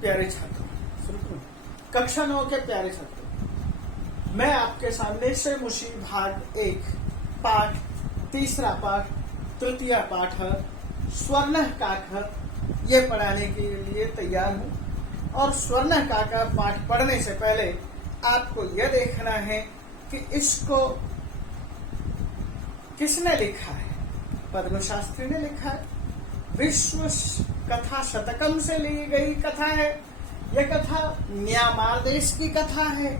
प्यारे छात्रों, कक्षा 9 के प्यारे छात्रों, मैं आपके सामने से मुशीर भाग 1 पाठ तीसरा पाठ तृतीय पाठ स्वर्ण काक ये पढ़ाने के लिए तैयार हूँ। और स्वर्ण काक पाठ पढ़ने से पहले आपको यह देखना है कि इसको किसने लिखा है। पद्म शास्त्री ने लिखा है। विश्व कथा शतकम से ली गई कथा है। यह कथा म्यांमार देश की कथा है।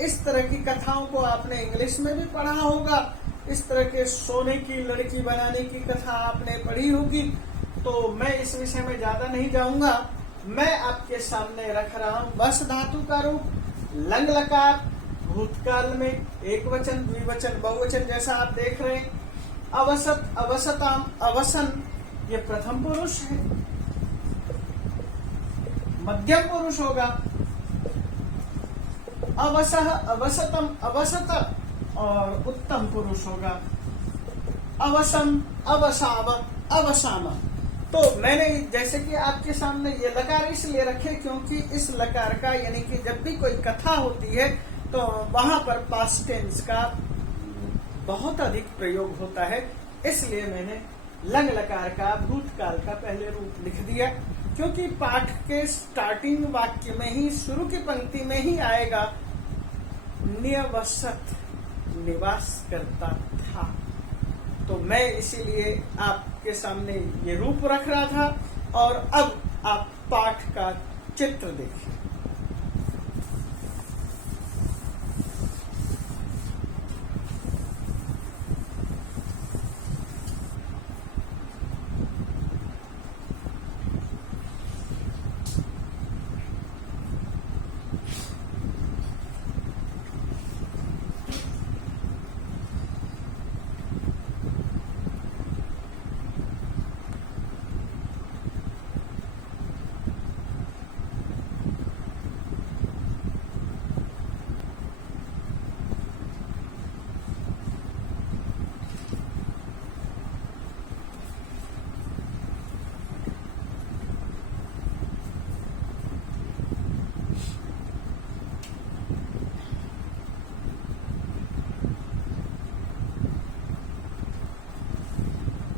इस तरह की कथाओं को आपने इंग्लिश में भी पढ़ा होगा। इस तरह के सोने की लड़की बनाने की कथा आपने पढ़ी होगी। तो मैं इस विषय में ज्यादा नहीं जाऊंगा। मैं आपके सामने रख रहा हूं वस धातु का रूप लंग लकार, भूतकाल में एक वचन, द्विवचन, बहुवचन जैसा आप देख रहे हैं। अवसत, अवसताम, अवसन ये प्रथम पुरुष है। मध्यम पुरुष होगा अवसह, अवसतम, अवसत और उत्तम पुरुष होगा अवसम, अवसाव, अवसाम। तो मैंने जैसे कि आपके सामने ये लकार इसलिए रखे क्योंकि इस लकार का यानी कि जब भी कोई कथा होती है तो वहां पर पास्ट टेंस का बहुत अधिक प्रयोग होता है। इसलिए मैंने लंग लकार का भूतकाल का पहले रूप लिख दिया, क्योंकि पाठ के स्टार्टिंग वाक्य में ही, शुरू की पंक्ति में ही आएगा निवसत, निवास करता था। तो मैं इसीलिए आपके सामने ये रूप रख रहा था। और अब आप पाठ का चित्र देखिए।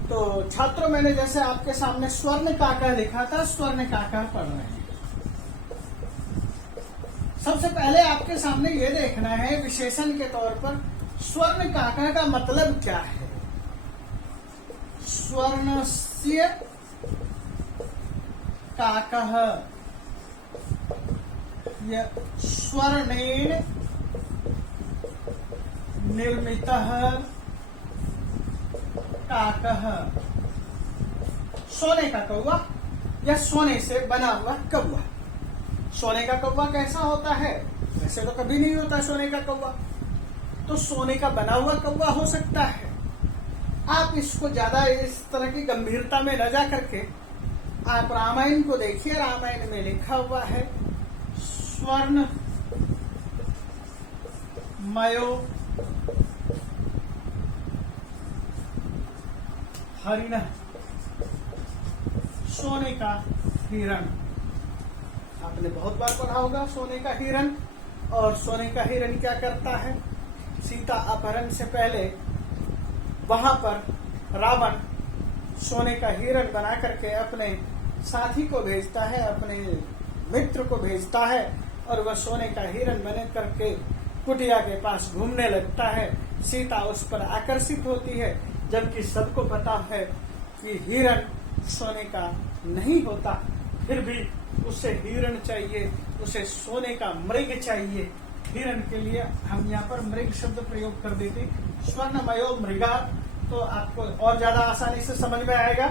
तो छात्रों, मैंने जैसे आपके सामने स्वर्ण काका लिखा था, स्वर्ण काका पढ़ रहे हैं। सबसे पहले आपके सामने ये देखना है विशेषण के तौर पर स्वर्ण काका का मतलब क्या है। स्वर्णस्य काकः, यह स्वर्णेन निर्मितः काकः, सोने का कौवा या सोने से बना हुआ कौवा। सोने का कौवा कैसा होता है? वैसे तो कभी नहीं होता सोने का कौवा, तो सोने का बना हुआ कौवा हो सकता है। आप इसको ज्यादा इस तरह की गंभीरता में न जा करके आप रामायण को देखिए। रामायण में लिखा हुआ है स्वर्ण मयो हरिण, सोने का हिरण। आपने बहुत बार पढ़ा होगा सोने का हिरण। और सोने का हिरण क्या करता है? सीता अपहरण से पहले वहां पर रावण सोने का हिरण बना करके अपने साथी को भेजता है, अपने मित्र को भेजता है, और वह सोने का हिरण बने करके कुटिया के पास घूमने लगता है। सीता उस पर आकर्षित होती है, जबकि सबको पता है कि हिरण सोने का नहीं होता। फिर भी उसे हिरण चाहिए, उसे सोने का मृग चाहिए। हिरण के लिए हम यहाँ पर मृग शब्द प्रयोग कर देते, स्वर्णमयो मृगा, तो आपको और ज्यादा आसानी से समझ में आएगा।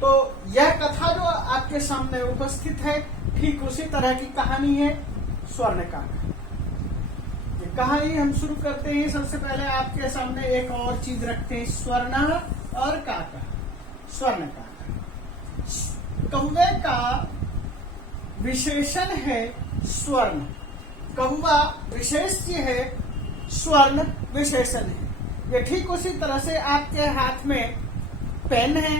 तो यह कथा जो आपके सामने उपस्थित है, ठीक उसी तरह की कहानी है स्वर्ण काका। कहानी हम शुरू करते हैं। सबसे पहले आपके सामने एक और चीज रखते हैं, स्वर्ण और काका। स्वर्ण काका, कौवे का विशेषण है स्वर्ण। कौवा विशेष्य है, स्वर्ण विशेषण है। ये ठीक उसी तरह से आपके हाथ में पेन है,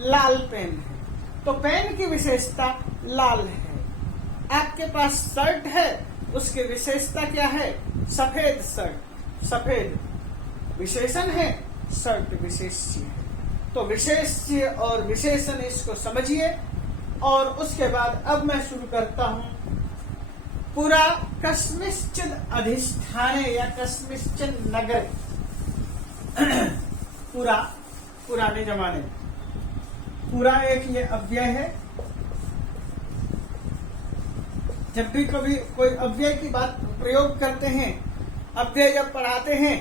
लाल पेन है। तो पेन की विशेषता लाल है। आपके पास शर्ट है, उसकी विशेषता क्या है? सफेद शर्ट। सफेद विशेषण है, शर्ट विशेष्य है। तो विशेष्य और विशेषण इसको समझिए। और उसके बाद अब मैं शुरू करता हूं। पुरा कस्मिश्चिद अधिष्ठाने या कस्मिश्चिद नगरे। पुरा, पुराने जमाने। पूरा एक ये अव्यय है। जब भी कभी कोई अव्यय की बात प्रयोग करते हैं, अव्यय जब पढ़ाते हैं,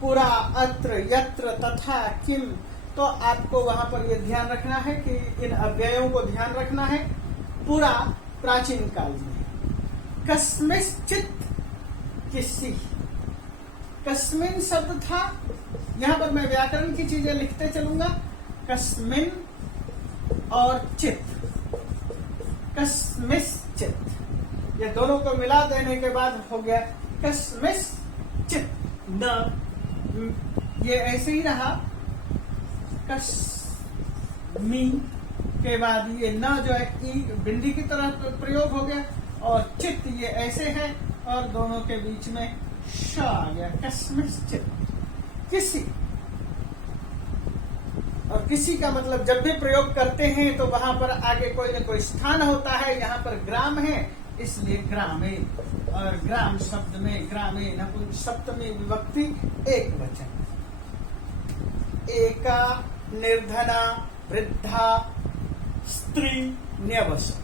पुरा, अत्र, यत्र, तथा, किम, तो आपको वहां पर ये ध्यान रखना है कि इन अव्ययों को ध्यान रखना है। पुरा प्राचीन काल में, कस्मिश्चित किसी, कस्मिन शब्द था। यहां पर मैं व्याकरण की चीजें लिखते चलूंगा। कस्मिन और चित, कस्मिश्चित, ये दोनों को मिला देने के बाद हो गया कस्मिश्चित। न ये ऐसे ही रहा, कस्मी के बाद ये न जो है ई बिंदी की तरह प्रयोग हो गया, और चित्त ये ऐसे है, और दोनों के बीच में श आ गया, कस्मिश्चित किसी। और किसी का मतलब जब भी प्रयोग करते हैं तो वहां पर आगे कोई न कोई स्थान होता है। यहाँ पर ग्राम है, इसलिए ग्रामे। और ग्राम शब्द में ग्रामे नपुंसक सप्तमी विभक्ति एक वचन। एका निर्धना वृद्धा स्त्री न्यवसत।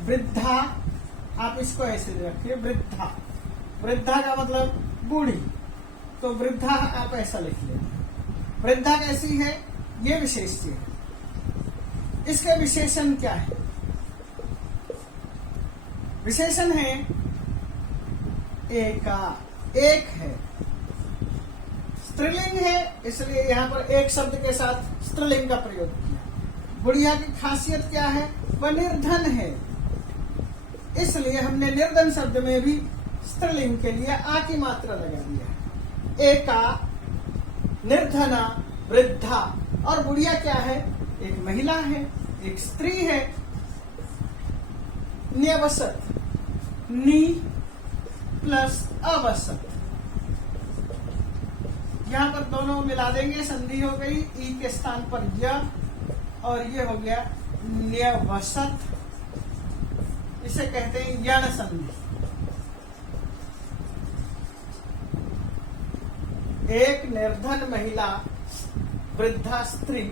वृद्धा, आप इसको ऐसे रखिए, वृद्धा। वृद्धा का मतलब बूढ़ी, तो वृद्धा आप ऐसा लिख लेंगे। वृद्धा कैसी है? ये विशेष्य है। इसके विशेषण क्या है? विशेषण है एका, एक है। स्त्रीलिंग है, इसलिए यहां पर एक शब्द के साथ स्त्रीलिंग का प्रयोग किया। बुढ़िया की खासियत क्या है? वह निर्धन है, इसलिए हमने निर्धन शब्द में भी स्त्रीलिंग के लिए आ की मात्रा लगा दिया। एका, निर्धना, वृद्धा। और बुढ़िया क्या है? एक महिला है, एक स्त्री है। न्यवसत, नी प्लस अवसत, यहां पर दोनों मिला देंगे, संधि हो गई। ई के स्थान पर य, और ये हो गया न्यवसत। इसे कहते हैं यण संधि। एक निर्धन महिला, वृद्धा स्त्री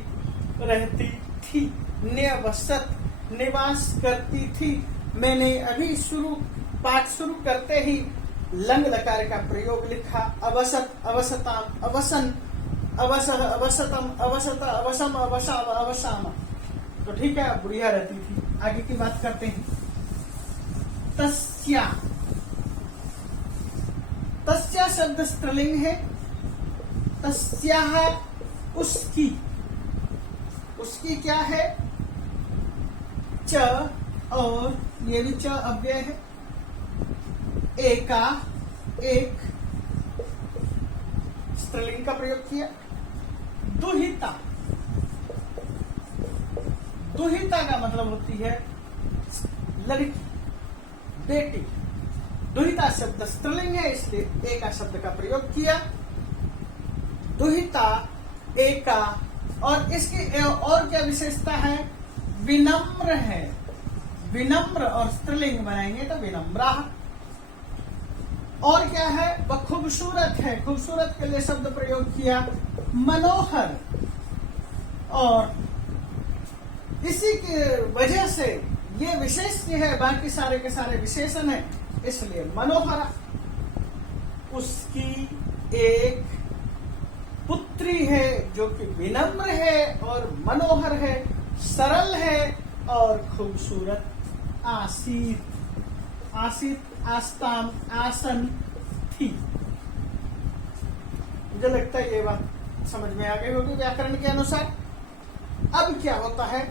रहती थी। न्यवसत, निवास करती थी। मैंने अभी पाठ शुरू करते ही लंग लकार का प्रयोग लिखा। अवसत, अवसताम, अवसन, अवसह, अवसतम, अवसत, अवसम, अवसाव, अवसाम। तो ठीक है, बुढ़िया रहती थी। आगे की बात करते हैं। तस्या, तस्या शब्द स्त्रीलिंग है। तस्याह, उसकी। उसकी क्या है? च, और ये भी च अव्यय है। एका, एक, स्त्रीलिंग का प्रयोग किया। दुहिता, दुहिता का मतलब होती है लड़की, बेटी। दुहिता शब्द स्त्रीलिंग है, इसलिए एका शब्द का प्रयोग किया। दुहिता, एका। और इसकी और क्या विशेषता है? विनम्र है। विनम्र और स्त्रीलिंग बनाएंगे तो विनम्रा। और क्या है? वह खूबसूरत है। खूबसूरत के लिए शब्द प्रयोग किया मनोहर। और इसी की वजह से ये विशेष है, बाकी सारे के सारे विशेषण है, इसलिए मनोहर। उसकी एक पुत्री है जो कि विनम्र है और मनोहर है, सरल है और खूबसूरत। आसीत, आसित, आस्ताम, आसन थी। मुझे लगता है ये बात समझ में आ गई होगी व्याकरण के अनुसार। अब क्या होता है,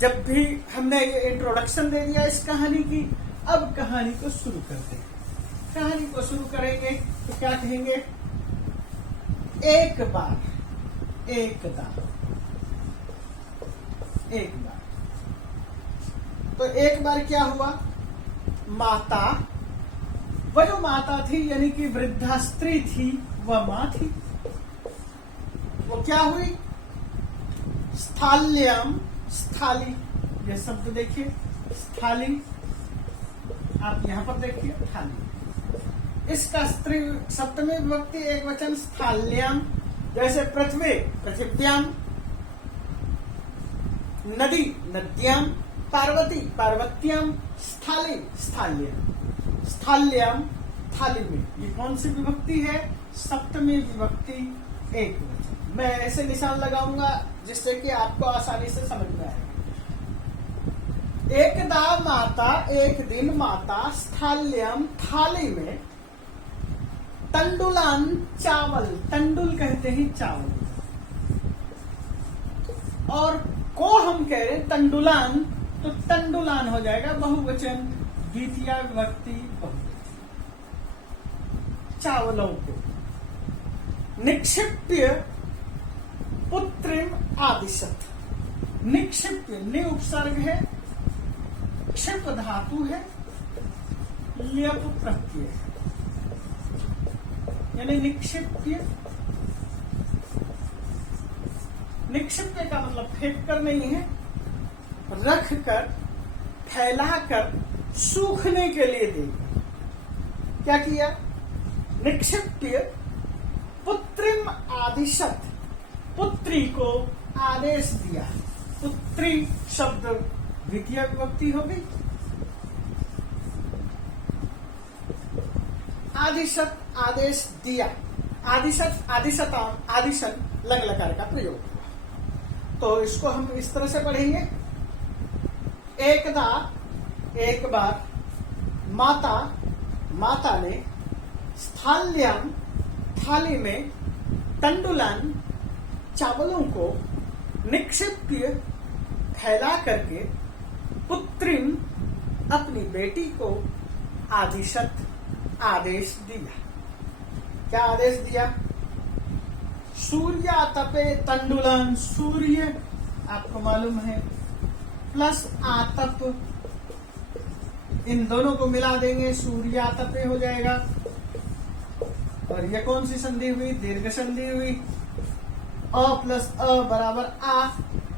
जब भी हमने ये इंट्रोडक्शन दे दिया इस कहानी की, अब कहानी को शुरू करते हैं। कहानी को शुरू करेंगे तो क्या कहेंगे? एक बार, एकदा, एक बार। तो एक बार क्या हुआ, माता, वह जो माता थी यानी कि वृद्धा स्त्री थी, वह मां थी, वो क्या हुई, स्थाल्यम, स्थाली, ये शब्द देखिए, स्थाली, आप यहां पर देखिए थाली, इसका स्त्री सप्तमी विभक्ति एक वचन स्थाल्यम, जैसे पृथ्वी, पृथिव्याम, नदी, नद्याम, पार्वती, पार्वत्याम, स्थाली, स्थाल्यम, स्थाल्यम, थाली में, ये कौन सी विभक्ति है, सप्तमी विभक्ति एक वचन। मैं ऐसे निशान लगाऊंगा जिससे कि आपको आसानी से समझ में आएगा। एकदा माता, एक दिन माता, स्थाल्यम, थाली में, तंडुलान, चावल, तंडुल कहते हैं चावल, और को हम कह रहे हैं तंडुलान, तो तंडुलान हो जाएगा बहुवचन, द्वितीय विभक्ति बहुवचन, चावलों को, निक्षिप्य पुत्रिम आदिशत, निक्षिप्य, नि उपसर्ग है, क्षिप धातु है, ल्यप प्रत्यय है, यानी निक्षिप्य, निक्षिप्य का मतलब फेंक कर नहीं है, रख कर, फैलाकर, सूखने के लिए दे, क्या किया, निक्षिप्य पुत्रिम आदिशत, पुत्री को आदेश दिया, पुत्री शब्द द्वितीय विभक्ति हो गई, आदिशत, आदेश दिया, आदिशत, आदिशताम, आदिशन, लग लकार का प्रयोग हुआ। तो इसको हम इस तरह से पढ़ेंगे, एकदा, एक बार, माता, माता ने, स्थाल्यम, थाली में, तंडुलान, चावलों को, निक्षिप्य, फैला करके, पुत्रिम, अपनी बेटी को, आदिशत, आदेश दिया। क्या आदेश दिया, सूर्या तपे तंडुलान, सूर्य आपको मालूम है, प्लस आतप, इन दोनों को मिला देंगे, सूर्यातपे हो जाएगा, और ये कौन सी संधि हुई, दीर्घ संधि हुई, अ प्लस अ बराबर आ,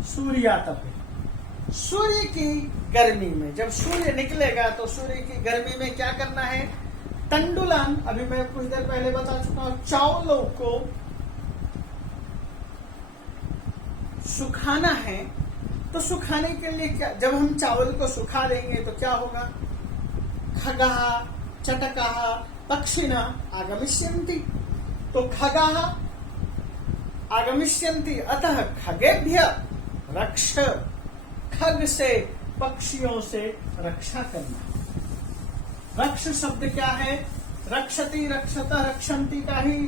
सूर्यातपे। सूर्य की गर्मी में, जब सूर्य निकलेगा तो सूर्य की गर्मी में क्या करना है, तंडुलान, अभी मैं कुछ देर पहले बता चुका हूं, चावलों को सुखाना है। तो सुखाने के लिए क्या, जब हम चावल को सुखा देंगे तो क्या होगा, खगाः चटकाः पक्षिणः आगमिष्यन्ति, तो खगाः आगमिष्यन्ति, अतः खगेभ्यः रक्ष, खग से, पक्षियों से रक्षा करना। रक्ष शब्द क्या है, रक्षति, रक्षतः, रक्षन्ति का ही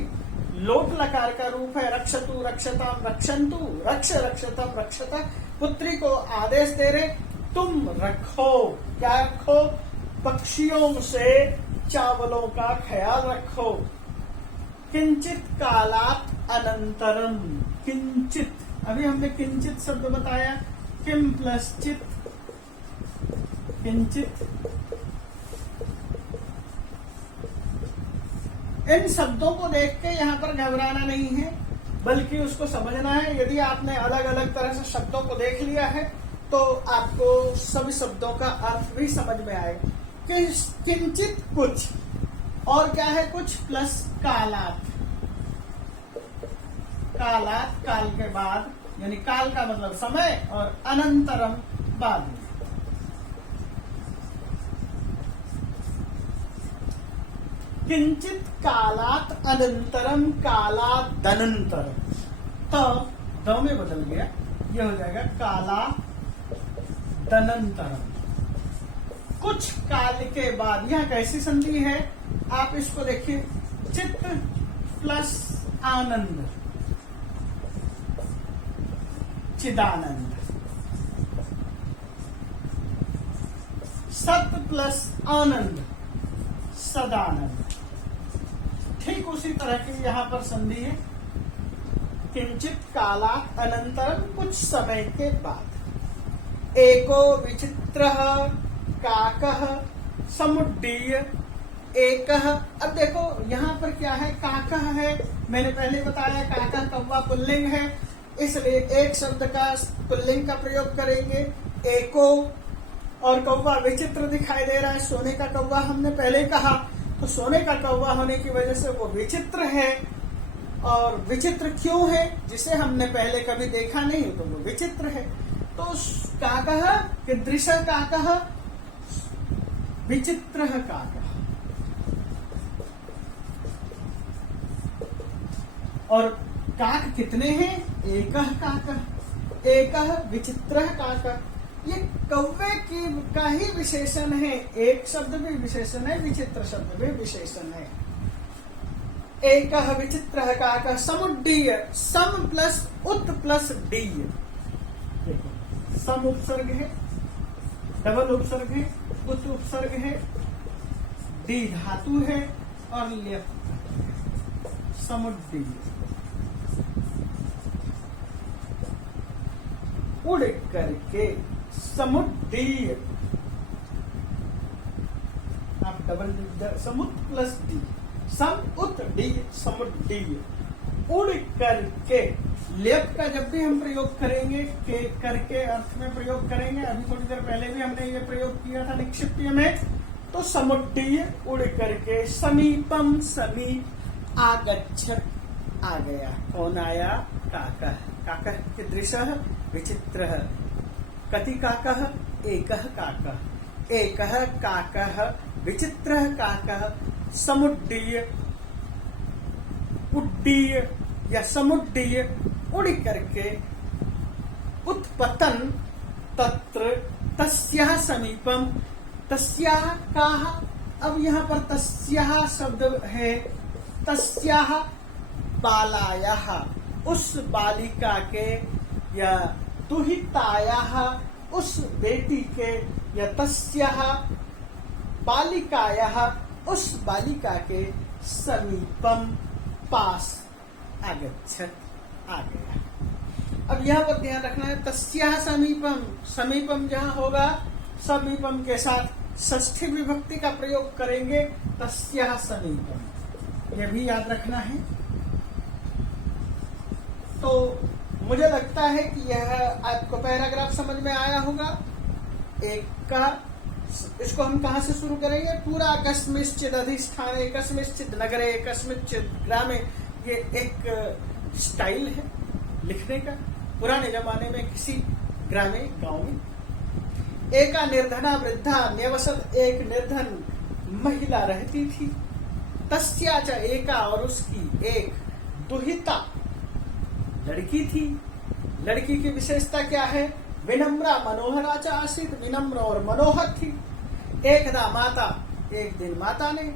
लोट लकार का रूप है, रक्षतु, रक्षताम, रक्षन्तु, रक्ष, रक्षतम, रक्षतः, पुत्री को आदेश दे रहे, तुम रखो, क्या रखो, पक्षियों से चावलों का ख्याल रखो। किंचित कालात अनंतरम, किंचित, अभी हमने किंचित शब्द बताया, किम प्लस चित, किंचित, इन शब्दों को देख के यहाँ पर घबराना नहीं है, बल्कि उसको समझना है। यदि आपने अलग अलग तरह से शब्दों को देख लिया है तो आपको सभी शब्दों का अर्थ भी समझ में आएगा। किंचित कुछ, और क्या है कुछ, प्लस कालात, कालात काल के बाद, यानी काल का मतलब समय, और अनंतरम बाद में। किंचित कालात अनंतरम, कालादनंतरम, तो द में बदल गया, ये हो जाएगा काला दनंतरम, कुछ काल के बाद। यह कैसी संधि है, आप इसको देखिए, चित्त प्लस आनंद, चिदानंद, सत प्लस आनंद, सदानंद। ठीक उसी तरह की यहाँ पर संधि है, किंचित काला अनंतरम, कुछ समय के बाद। एको विचित्र विचित्रः काकः समुड्डीय एकः। अब देखो यहाँ पर क्या है, काकः है, मैंने पहले बताया काकः कौवा पुल्लिंग है, इसलिए एक शब्द का पुल्लिंग का प्रयोग करेंगे एको। और कौवा विचित्र दिखाई दे रहा है, सोने का कौवा हमने पहले कहा, तो सोने का कौवा होने की वजह से वो विचित्र है। और विचित्र क्यों है, जिसे हमने पहले कभी देखा नहीं तो वो विचित्र है। तो काकः कीदृशः काकः, विचित्रः काकः। और काक कितने हैं, एकः काकः, एकः विचित्रः काकः। ये कौवे की का ही विशेषण है, एक शब्द भी विशेषण है, विचित्र शब्द भी विशेषण है। एकः विचित्रः काकः समुड्डीय, सम प्लस उत प्लस डीय। सम उपसर्ग है, डबल उपसर्ग है, उत उपसर्ग है, डी धातु है और ल्यप समुड्डीय। उड़ करके समुड्डीय, आप डबल समुद प्लस डी, सम उत डी समुड्डीय, उड़ करके। लेप का जब भी हम प्रयोग करेंगे के करके अर्थ में प्रयोग करेंगे, अभी थोड़ी देर पहले भी हमने ये प्रयोग किया था निक्षिप्य में। तो समुड्डीय उड़ करके, समीपम समीप, आगच्छत आ गया। कौन आया, काकः। काकः कीदृशः, विचित्रः। कति काकः, एकः काकः। एकः काकः विचित्रः काकः समुड्डीय, उड्डीय या समुड्डीय, उड़ करके, उत्पतन तत्र, तस्याः समीपम, तस्याः काः। अब यहाँ पर तस्याः शब्द है, तस्याः बालायाः, उस बालिका के, या दुहितायाः, उस बेटी के, या तस्याः बालिकायाः, उस बालिका के, समीपम पास, आगच्छत आ गया। अब यहाँ पर ध्यान रखना है, तस्याः समीपम, समीपम जहाँ होगा समीपम के साथ षष्ठी विभक्ति का प्रयोग करेंगे, तस्याः समीपम, यह भी याद रखना है। तो मुझे लगता है कि यह आपको पैराग्राफ समझ में आया होगा। एक का, इसको हम कहाँ से शुरू करेंगे, पूरा कस्मिश्चिद अधिष्ठाने, कस्मिश्चिद नगरे, कस्मिश्चिद ग्रामे, ये एक स्टाइल है लिखने का। पुराने जमाने में किसी ग्रामे, गांव में, एका निर्धना वृद्धा न्यवसत, एक निर्धन महिला रहती थी। तस्या च एका, और उसकी एक दुहिता लड़की थी। लड़की की विशेषता क्या है, विनम्रा मनोहरा च आसीत, विनम्र और मनोहर थी। एकदा माता, एक दिन माता ने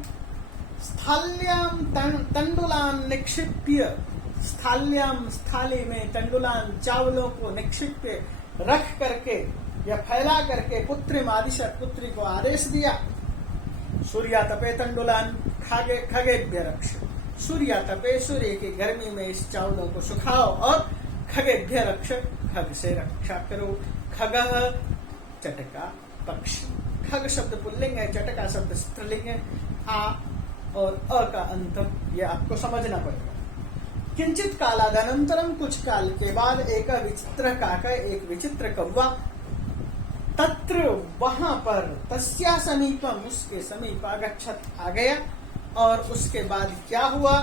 स्थाल्याम तंडुलान निक्षिप्य, स्थाल्याम स्थाली में, तंडुलान चावलों को, निक्षिप्य रख करके या फैला करके, पुत्री आदिशत, पुत्री को आदेश दिया। सूर्या तपे तंडुलान खागे खगेभ्य रक्ष, सूर्या तपे, सूर्य की गर्मी में इस चावलों को सुखाओ, और खगेभ्य रक्ष, खग से रक्षा करो। खगः चटका पक्षी, खग शब्द पुल्लिंग है, चटका शब्द स्त्रीलिंग है। आ और अ का अंतर यह आपको समझना पड़ेगा। किंचित कालादनंतरम, कुछ काल के बाद, एक विचित्र काका, एक विचित्र कौवा, तत्र वहां पर, तस्या समीपम, उसके समीप, आगच्छत आ गया। और उसके बाद क्या हुआ,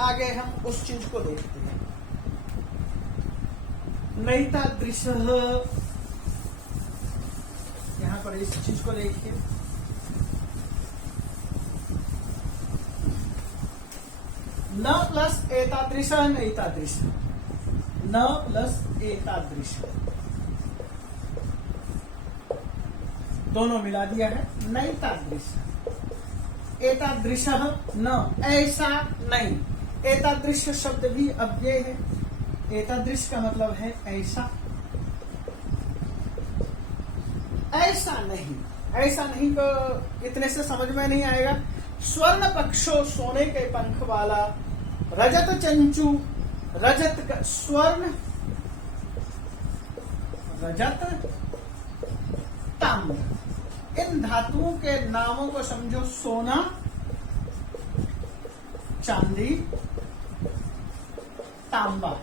आगे हम उस चीज को देखते हैं। नैतादृशः, यहाँ पर इस चीज को देखिए, न प्लस एतादृश, नैतादृश, न प्लस एतादृश, दोनों मिला दिया है, नैतादृश। एतादृश न, ऐसा नहीं। एतादृश शब्द भी अव्यय है। एतादृश का मतलब है ऐसा, ऐसा नहीं। ऐसा नहीं को इतने से समझ में नहीं आएगा। स्वर्ण पक्षो, सोने के पंख वाला, रजत चंचू, रजत का स्वर्ण, रजत ताम्र। इन धातुओं के नामों को समझो, सोना, चांदी, तांबा।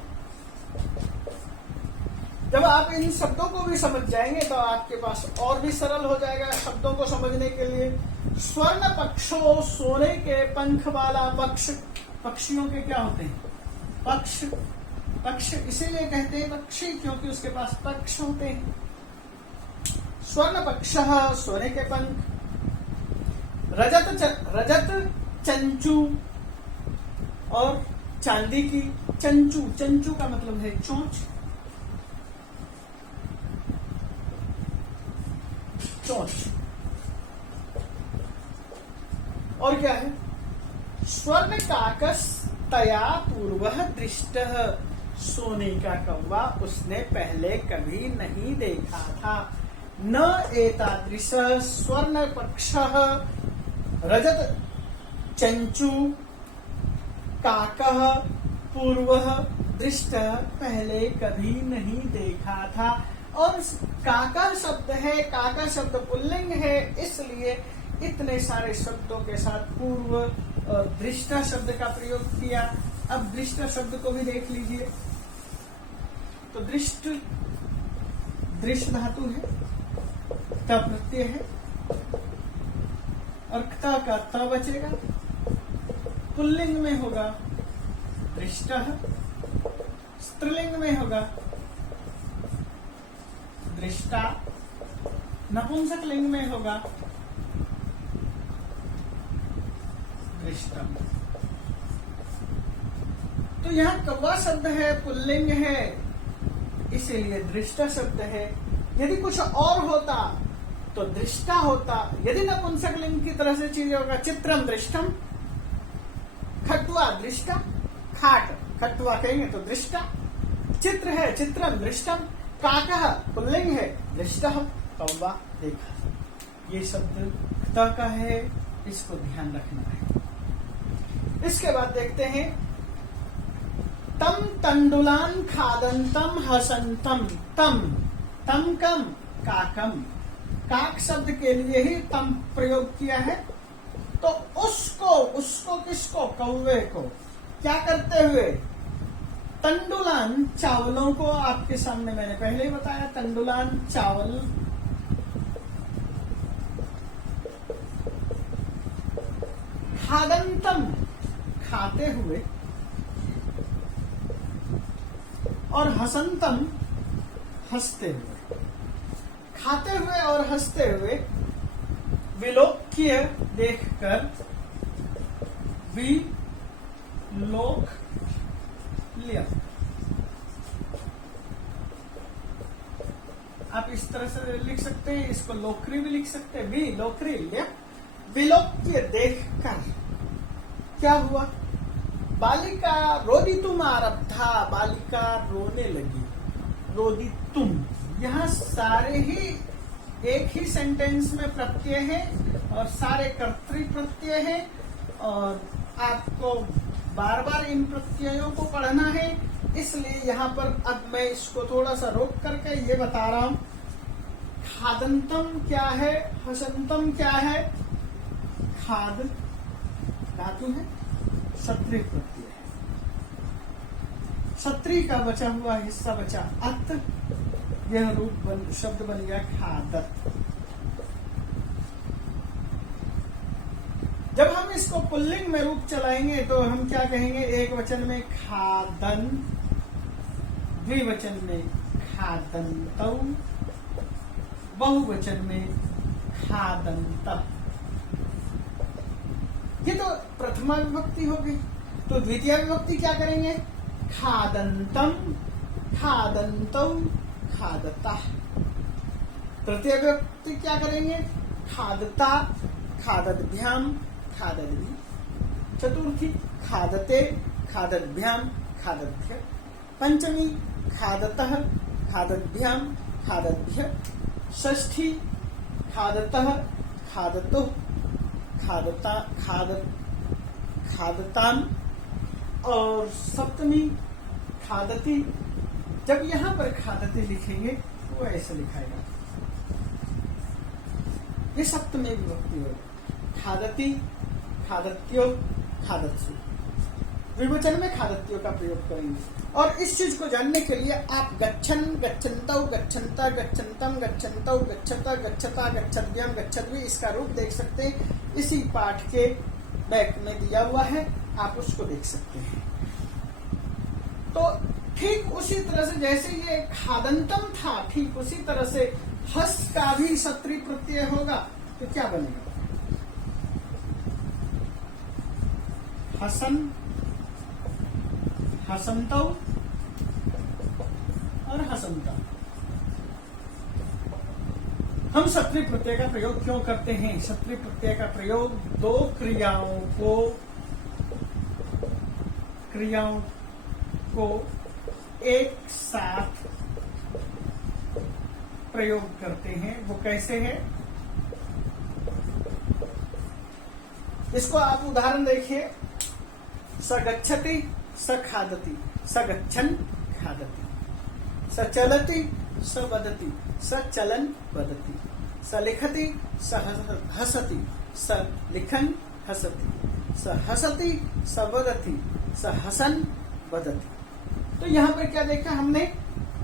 जब आप इन शब्दों को भी समझ जाएंगे तो आपके पास और भी सरल हो जाएगा शब्दों को समझने के लिए। स्वर्ण पक्षो, सोने के पंख वाला पक्ष। पक्षियों के क्या होते हैं? पक्ष। पक्ष इसीलिए कहते हैं पक्षी क्योंकि उसके पास पक्ष होते हैं। स्वर्ण पक्ष, सोने के पंख। रजत चंचू, और चांदी की चंचू। चंचू का मतलब है चोंच। चोंच। और क्या है? स्वर्ण काकस तया पूर्व दृष्ट। सोने का कौवा उसने पहले कभी नहीं देखा था। न एतादृश स्वर्ण पक्ष रजत चंचू काकः पूर्व दृष्ट, पहले कभी नहीं देखा था। और काका शब्द है, काका शब्द पुल्लिंग है, इसलिए इतने सारे शब्दों के साथ पूर्व और दृष्टा शब्द का प्रयोग किया। अब दृष्टा शब्द को भी देख लीजिए। तो दृष्ट, दृष्ट धातु है, त प्रत्यय है, और क्ता का त बचेगा। पुल्लिंग में होगा दृष्टः, स्त्रीलिंग में होगा दृष्टा, नपुंसक लिंग में होगा दृष्टम। तो यहाँ कौवा शब्द है, पुल्लिंग है, इसीलिए दृष्टा शब्द है। यदि कुछ और होता तो दृष्टा होता। यदि नपुंसक लिंग की तरह से चीज होगा, चित्रम दृष्टम, खटुआ दृष्टा, खाट खटुआ कहेंगे तो दृष्टा। चित्र है, चित्रम दृष्टम। काकः पुल्लिंग है, दृष्टः कौवा देखा। ये शब्द त का है, इसको ध्यान रखना है। इसके बाद देखते हैं तम तंडुलान खादंतम हसंतम। तम, तम कम, काकम। काक शब्द के लिए ही तम प्रयोग किया है। तो उसको किसको? कौवे को। क्या करते हुए? तंडुलान, चावलों को। आपके सामने मैंने पहले ही बताया, तंडुलान चावल। खादंतम, खाते हुए। और हसंतम, हंसते हुए। खाते हुए और हंसते हुए। विलोक्य, देखकर। विलोक लिया। आप इस तरह से लिख सकते हैं, इसको लोकरी भी लिख सकते हैं। विलोकरी लिया। विलोक्य, देखकर। क्या हुआ? बालिका रोदितुम आरब्धा, बालिका रोने लगी। रोदितुम, यहाँ सारे ही एक ही सेंटेंस में प्रत्यय है और सारे कर्तृ प्रत्यय है, और आपको बार बार इन प्रत्ययों को पढ़ना है। इसलिए यहाँ पर अब मैं इसको थोड़ा सा रोक करके ये बता रहा हूं। खादंतम क्या है, हसंतम क्या है? खाद धातु है, सत्री प्रत्यय है। सत्री का बचा हुआ हिस्सा बचा अत, यह रूप शब्द बन गया खादत। जब हम इसको पुल्लिंग में रूप चलाएंगे तो हम क्या कहेंगे? एक वचन में खादन, द्विवचन में खादंतौ, बहुवचन में खादंत। ये तो प्रथमा विभक्ति होगी। तो द्वितीय विभक्ति क्या करेंगे? खादंतम, खादंतौ, खादता। तृतीय विभक्ति क्या करेंगे? खादता, खादद्भ्याम, खादद्भि। चतुर्थी खादते, खादद्भ्याम, खादद्भ्य। पंचमी खादतः, खादद्भ्याम, खादद्भ्य। षष्ठी खादतः, खादतो, खादता, खादताम। और सप्तमी खादती। जब यहां पर खादती लिखेंगे वो ऐसे लिखाएगा, ये सप्तमी विभक्ति होगी। खादति, खादत्यो, खादत्सु, द्विवचन में खादत्यो का प्रयोग करेंगे। और इस चीज को जानने के लिए आप गच्छन, गच्छन्तौ, गच्छन्ता, गच्छन्तम, गच्छन्तौ, गच्छता, गच्छता, गच्छद्भ्यम, गच्छद्भि इसका रूप देख सकते हैं। इसी पाठ के बैक में दिया हुआ है, आप उसको देख सकते हैं। तो ठीक उसी तरह से जैसे ये खादंतम था, ठीक उसी तरह से हस का भी सत्री प्रत्यय होगा तो क्या बनेगा? हसन, हसंतौ और हसंता। हम सत्री प्रत्यय का प्रयोग क्यों करते हैं? सत्री प्रत्यय का प्रयोग दो क्रियाओं को एक साथ प्रयोग करते हैं। वो कैसे है? इसको आप उदाहरण देखिए। स गच्छति, स खादति, स गच्छन खादति, स चलति, स वदति, स चलन वदति, स लिखति, स हसति, स लिखन हसति, स हसति, स वदति, स हसन वदति। तो यहाँ पर क्या देखा हमने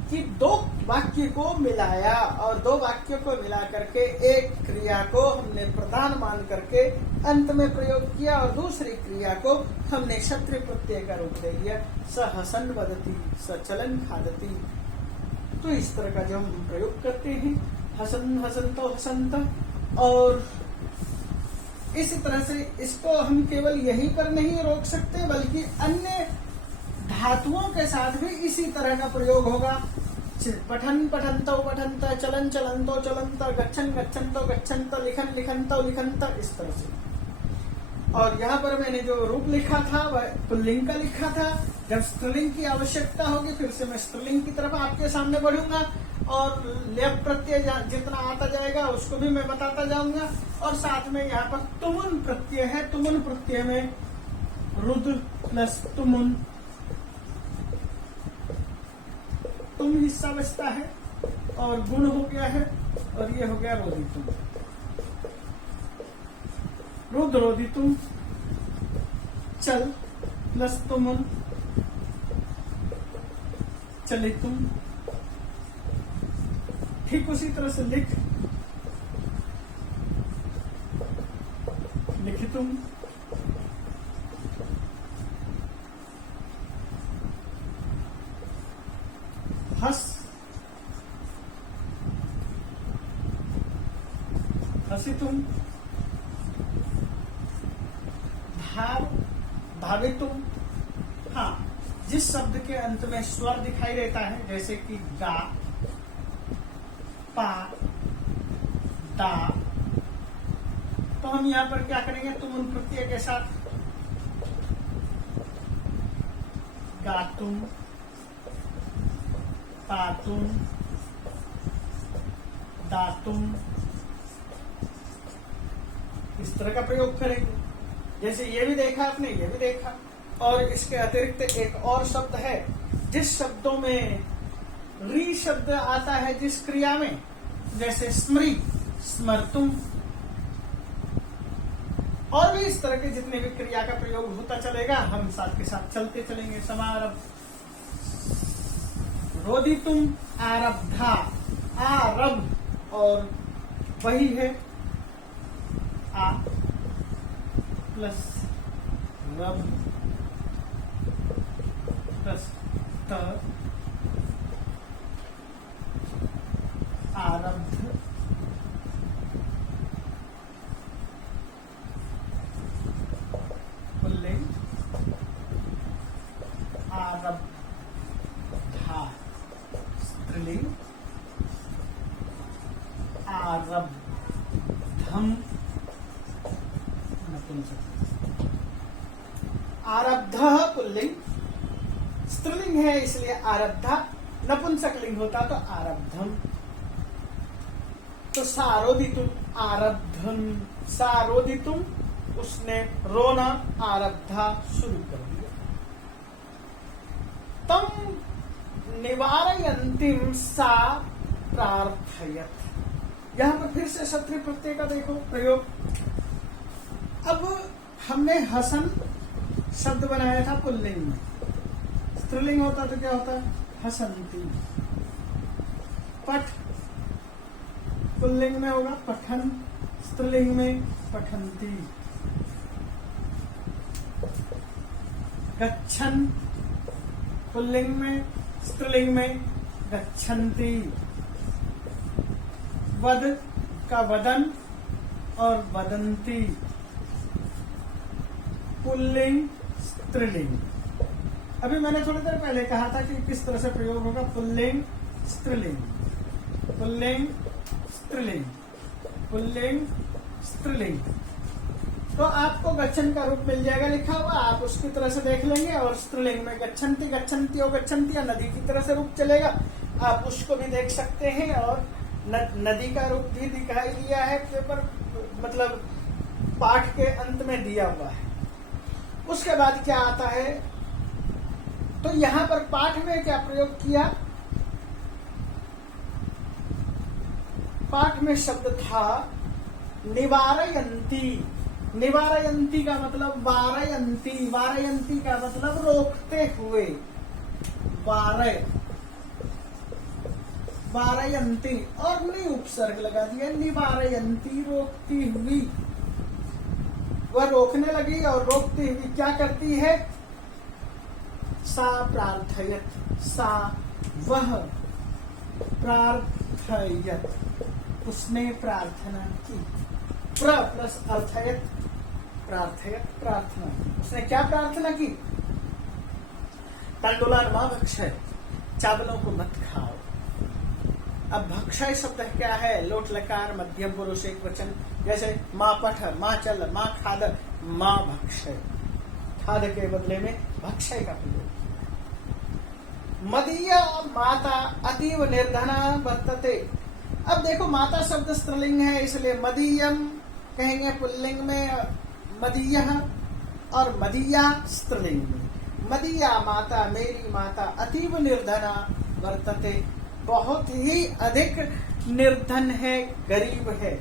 कि दो वाक्य को मिलाया और दो वाक्यों को मिला करके एक क्रिया को हमने प्रधान मान करके अंत में प्रयोग किया और दूसरी क्रिया को हमने सत्री प्रत्यय का रूप दे दिया। स हसन वदति, स चलन खादति। तो इस तरह का जब हम प्रयोग करते हैं हसन, हसंतो, हसंत। और इसी तरह से इसको हम केवल यहीं पर नहीं रोक सकते बल्कि अन्य धातुओं के साथ भी इसी तरह का प्रयोग होगा। पठन, पठंतो, पठंत, चलन, चलंतो, चलंत, गच्छन, गच्छन्तो, गच्छन्त, लिखन, लिखंतो, लिखंत, इस तरह से। और यहाँ पर मैंने जो रूप लिखा था वह पुल्लिंग का लिखा था। जब स्त्रीलिंग की आवश्यकता होगी फिर से मैं स्त्रीलिंग की तरफ आपके सामने बढ़ूंगा और लेप प्रत्यय जितना आता जाएगा उसको भी मैं बताता जाऊंगा। और साथ में यहाँ पर तुमुन प्रत्यय है। तुमुन प्रत्यय में रुद्र प्लस तुमुन, तुम हिस्सा बचता है और गुण हो गया है और ये हो गया रोदितुम। रुद्र रोदितुम, चल प्लस तुमुन, चलितुम। ठीक उसी तरह से लिख, लिखितुम, हस, हसितुम, भाव, भावितुम। हाँ, जिस शब्द के अंत में स्वर दिखाई देता है जैसे कि गा, पा, दा, तो हम यहाँ पर क्या करेंगे? तुम उन प्रत्यय के साथ गातुम, पातुम, दातुम, इस तरह का प्रयोग करेंगे। जैसे ये भी देखा आपने, ये भी देखा। और इसके अतिरिक्त एक और शब्द है, जिस शब्दों में री शब्द आता है जिस क्रिया में, जैसे स्मृ, स्मर्तुम। और भी इस तरह के जितने भी क्रिया का प्रयोग होता चलेगा हम साथ के साथ चलते चलेंगे। समारंभ, रोदितुम, आरब्धा, आरभ और वही है आ प्लस रब प्लस त, आरब्ध, पुल्लिंग, आरब्धा, स्त्रीलिंग, आरब्धम, नपुंसक। आरब्ध पुल्लिंग, स्त्रीलिंग है इसलिए आरब्धा, नपुंसक लिंग होता तो आरब्धम। तो सारोदितुम, आरब्धम, सारोदितुम, उसने रोना, आरब्धा, शुरू कर दिया। तम निवारयन्तीम सा प्रार्थयत, यहाँ पर फिर से सत्री प्रत्यय का देखो प्रयोग। अब हमने हसन शब्द बनाया था पुल्लिंग में, स्त्रीलिंग होता तो क्या होता? हसंती। पठ पुल्लिंग में होगा पठन, स्त्रीलिंग में पठंती। गच्छन पुल्लिंग में, स्त्रीलिंग में गच्छन्ति। वद का वदन और वदंती, पुल्लिंग स्त्रीलिंग। अभी मैंने थोड़ी देर पहले कहा था कि किस तरह से प्रयोग होगा, पुल्लिंग स्त्रीलिंग, पुल्लिंग स्त्रीलिंग, पुल्लिंग स्त्रीलिंग। तो आपको गच्छन का रूप मिल जाएगा लिखा हुआ, आप उसकी तरह से देख लेंगे। और स्त्रीलिंग में गच्छन्ति, गच्छन्ति और गच्छन्ति, नदी की तरह से रूप चलेगा, आप उसको भी देख सकते हैं। और नदी का रूप भी दिखाई दिया है पेपर, मतलब पाठ के अंत में दिया हुआ है। उसके बाद क्या आता है, तो यहां पर पाठ में क्या प्रयोग किया? पाठ में शब्द था निवारयंती। निवारयंती का मतलब वारयंती, वारयंती का मतलब रोकते हुए, वारय, वारयंती, और नी उपसर्ग लगा दिया, निवारयंती, रोकती हुई। वह रोकने लगी और रोकती हुई क्या करती है? सा प्रार्थयत, सा वह प्रार्थयत, उसने प्रार्थना की। प्र प्लस अर्थयत, प्रार्थयत, प्रार्थना। उसने क्या प्रार्थना की? तंडुलान मां भक्षय, चावलों को मत खाओ। अब भक्षय शब्द क्या है? लोट लकार मध्यम पुरुष एक वचन, जैसे माँ पठ, माँ चल, माँ खाद, माँ भक्षय। खाद के बदले में भक्षय का प्रयोग। मदीया माता अतीव निर्धना वर्तते। अब देखो माता शब्द स्त्रीलिंग है, इसलिए मदीयम कहेंगे पुल्लिंग में, मदीय, और मदीया स्त्रीलिंग में। मदीया माता, मेरी माता, अतीव निर्धना वर्तते, बहुत ही अधिक निर्धन है, गरीब है।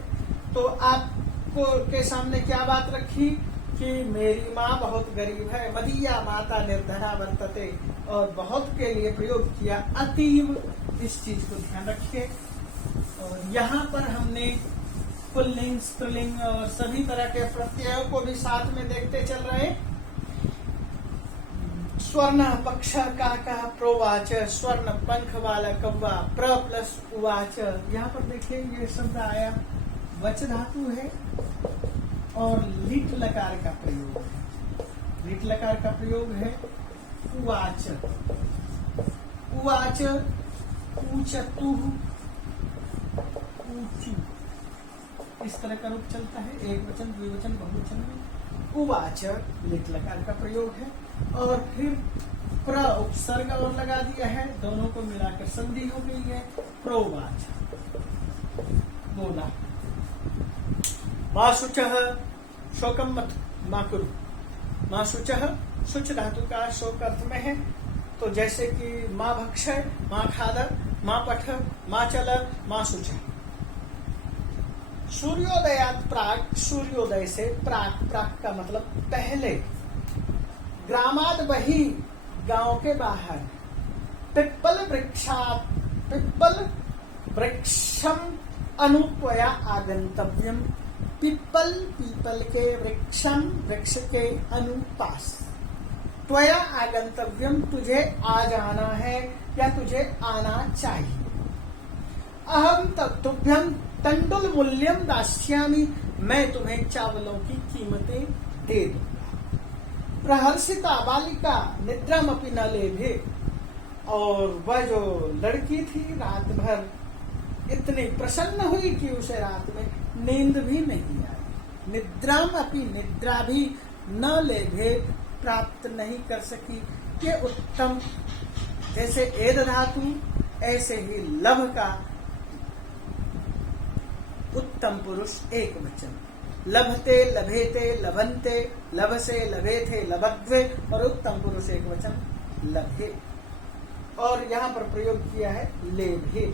तो आपको के सामने क्या बात रखी कि मेरी माँ बहुत गरीब है। मदीया माता निर्धना वर्तते, और बहुत के लिए प्रयोग किया अतीव, इस चीज को ध्यान रखिए। और यहाँ पर हमने पुल्लिंग, स्त्रीलिंग और सभी तरह के प्रत्ययों को भी साथ में देखते चल रहे। स्वर्ण पक्ष का प्रोवाच, स्वर्ण पंख वाला कौवा, प्र प्लस उवाच। यहाँ पर देखिए ये शब्द आया, वच धातु है और लिट लकार का प्रयोग है। लिट लकार का प्रयोग है उवाच, उवाच, ऊचतु, ऊचु, इस तरह का रूप चलता है, एक वचन, द्विवचन, बहुवचन में। उवाच लिट लकार का प्रयोग है। और फिर प्र उपसर्ग और लगा दिया है, दोनों को मिलाकर संधि हो गई है, प्रोवाच, बोला। मां शुचः, शोकम मत मां कुरु। मां शुचः, शुच धातु का शोक अर्थ में है, तो जैसे कि मां भक्षय, मां खादर, मां पठ, मां चलर, मां शुचः। सूर्योदयात प्राक, सूर्योदय से प्राक, प्राक का मतलब पहले। ग्रामाद बही, गांव के बाहर। पिप्पल वृक्षात, पिप्पल वृक्षम अनुत्वया आगंतव्यम। पिप्पल, पीपल के, वृक्षम, वृक्ष के, अनुपास। त्वया आगंतव्यम, तुझे आ जाना है या तुझे आना चाहिए। अहम तुभ्यम तंडुल मूल्यम दास्यामि, मैं तुम्हें चावलों की कीमतें दे दूंगा। प्रहर्षिता बालिका निद्राम अपि न लेभे, और वह जो लड़की थी रात भर इतनी प्रसन्न हुई कि उसे रात में नींद भी नहीं आई। निद्राम अपि, निद्रा भी, न लेभे, प्राप्त नहीं कर सकी। के उत्तम, जैसे एद धातु ऐसे ही लभ का उत्तम पुरुष एक वचन। लभते, लभेते, लभन्ते, लभसे, लभेथे, लभद्वे, और उत्तम पुरुष एक वचन लभे। और यहाँ पर प्रयोग किया है लेभे।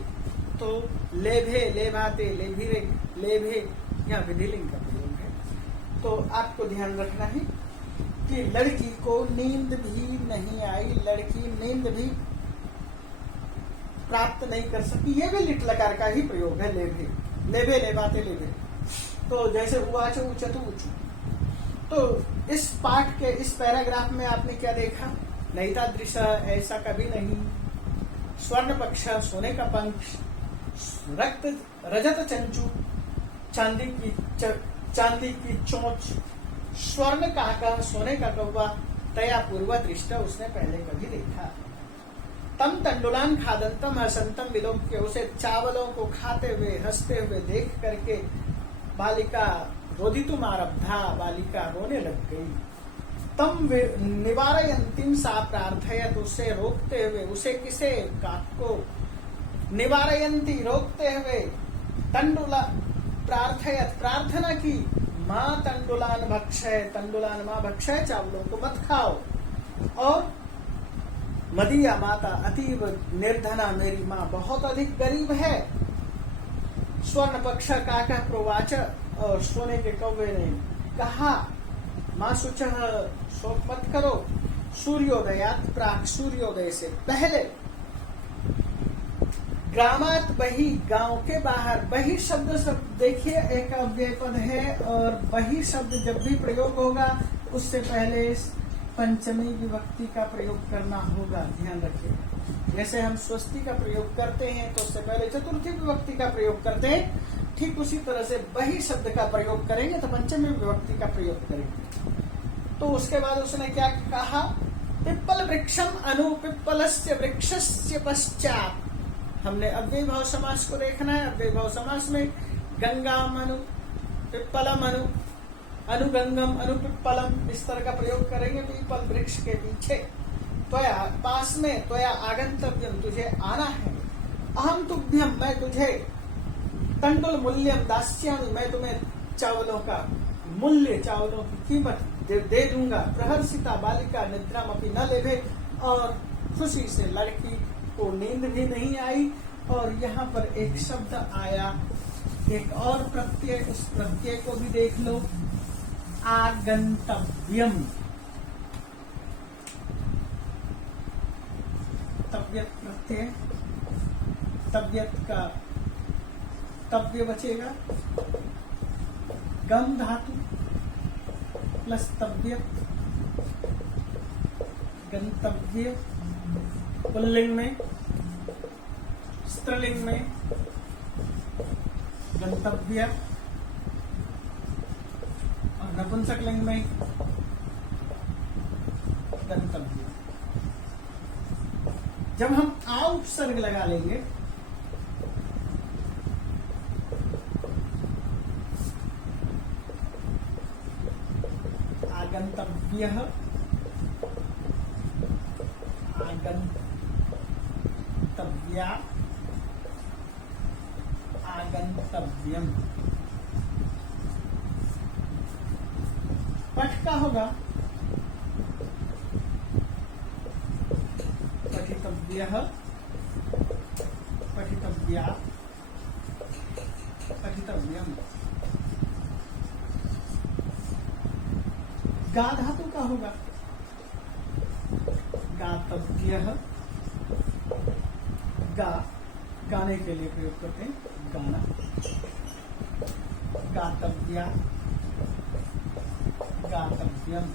तो लेभे, लेभाते, लेभिरे, लेभे यहाँ विधिलिंग का प्रयोग है। तो आपको ध्यान रखना है कि लड़की को नींद भी नहीं आई, लड़की नींद भी प्राप्त नहीं कर सकती, ये भी लिट लकार का ही प्रयोग है। लेभे, लेभे, लेभाते, लेभे। तो जैसे उवाच उचतु उचु। तो इस पाठ के इस पैराग्राफ में आपने क्या देखा? नैतादृश, ऐसा कभी नहीं। स्वर्ण पक्ष, सोने का पंख। रक्त, रजत चंचू, चांदी की चोंच। स्वर्ण काका, सोने का कौवा। तया पूर्व दृष्टा, उसने पहले कभी देखा। तम तंडुलान खादंतम हसंतम विलोक्य, उसे चावलों को खाते हुए हंसते हुए देख करके बालिका रोदितुम आरब्धा, बालिका रोने लग गई। तम निवारयंतिम सा प्रार्थयत, उसे रोकते हुए, उसे किसे? काक को। निवारयंती, रोकते हुए। तंडुला प्रार्थयत, प्रार्थना की। माँ तंडुलान भक्षय, तंडुलान माँ भक्षय, चावलों को मत खाओ। और मदीया माता अतीव निर्धना, मेरी माँ बहुत अधिक गरीब है। स्वर्ण पक्ष काका प्रोवाच, और सोने के कौवे ने कहा, माँ शुचः, शोक मत करो। सूर्योदयात प्राक, सूर्योदय से पहले। ग्रामात बही, गांव के बाहर। बही शब्द देखिए एक अव्यय पद है, और बही शब्द जब भी प्रयोग होगा उससे पहले पंचमी विभक्ति का प्रयोग करना होगा, ध्यान रखिए। जैसे हम स्वस्ति का प्रयोग करते हैं तो उससे पहले चतुर्थी विभक्ति का प्रयोग करते हैं, ठीक उसी तरह से बही शब्द का प्रयोग करेंगे तो पंचमी विभक्ति का प्रयोग करेंगे। तो उसके बाद उसने क्या कहा? पिप्पल वृक्षम अनु, पिप्पलस्य वृक्षस्य पश्चात। हमने अव्यय भाव समास को देखना है। अव्यय भाव समास में गंगाम अनु, पिप्पलम अनु, अनुगंगम, अनुपिप्पलम, इस तरह का प्रयोग करेंगे। पीपल वृक्ष के पीछे। त्वया, पास में। त्वया आगंतव्यम, तुझे आना है। अहम तुभ्यम, मैं तुझे। तंडुल मूल्यम दास्यामि, मैं तुम्हें चावलों का मूल्य, चावलों की कीमत दे दूंगा। प्रहर्षिता बालिका निद्रामपि न लेभे, और खुशी से लड़की को नींद भी नहीं आई। और यहाँ पर एक शब्द आया, एक और प्रत्यय, उस प्रत्यय को भी देख लो। आगंतव्यम, तव्यत प्रत्यय, तव्यत का तव्य बचेगा। गम धातु प्लस तव्यत, गंतव्य। पुल्लिंग में, स्त्रीलिंग में गंतव्य, और नपुंसक लिंग में गंतव्य। जब हम आ उपसर्ग लगा लेंगे आगंतव्यः, आगंतव्या, आगंतव्यम। पठ का होगा पठितव्यः, पठितव्या, पठितव्यम। गा धातु का होगा गातव्यः। गा, गाने के लिए प्रयोग करते हैं, गाना। गातव्या, गातव्यम।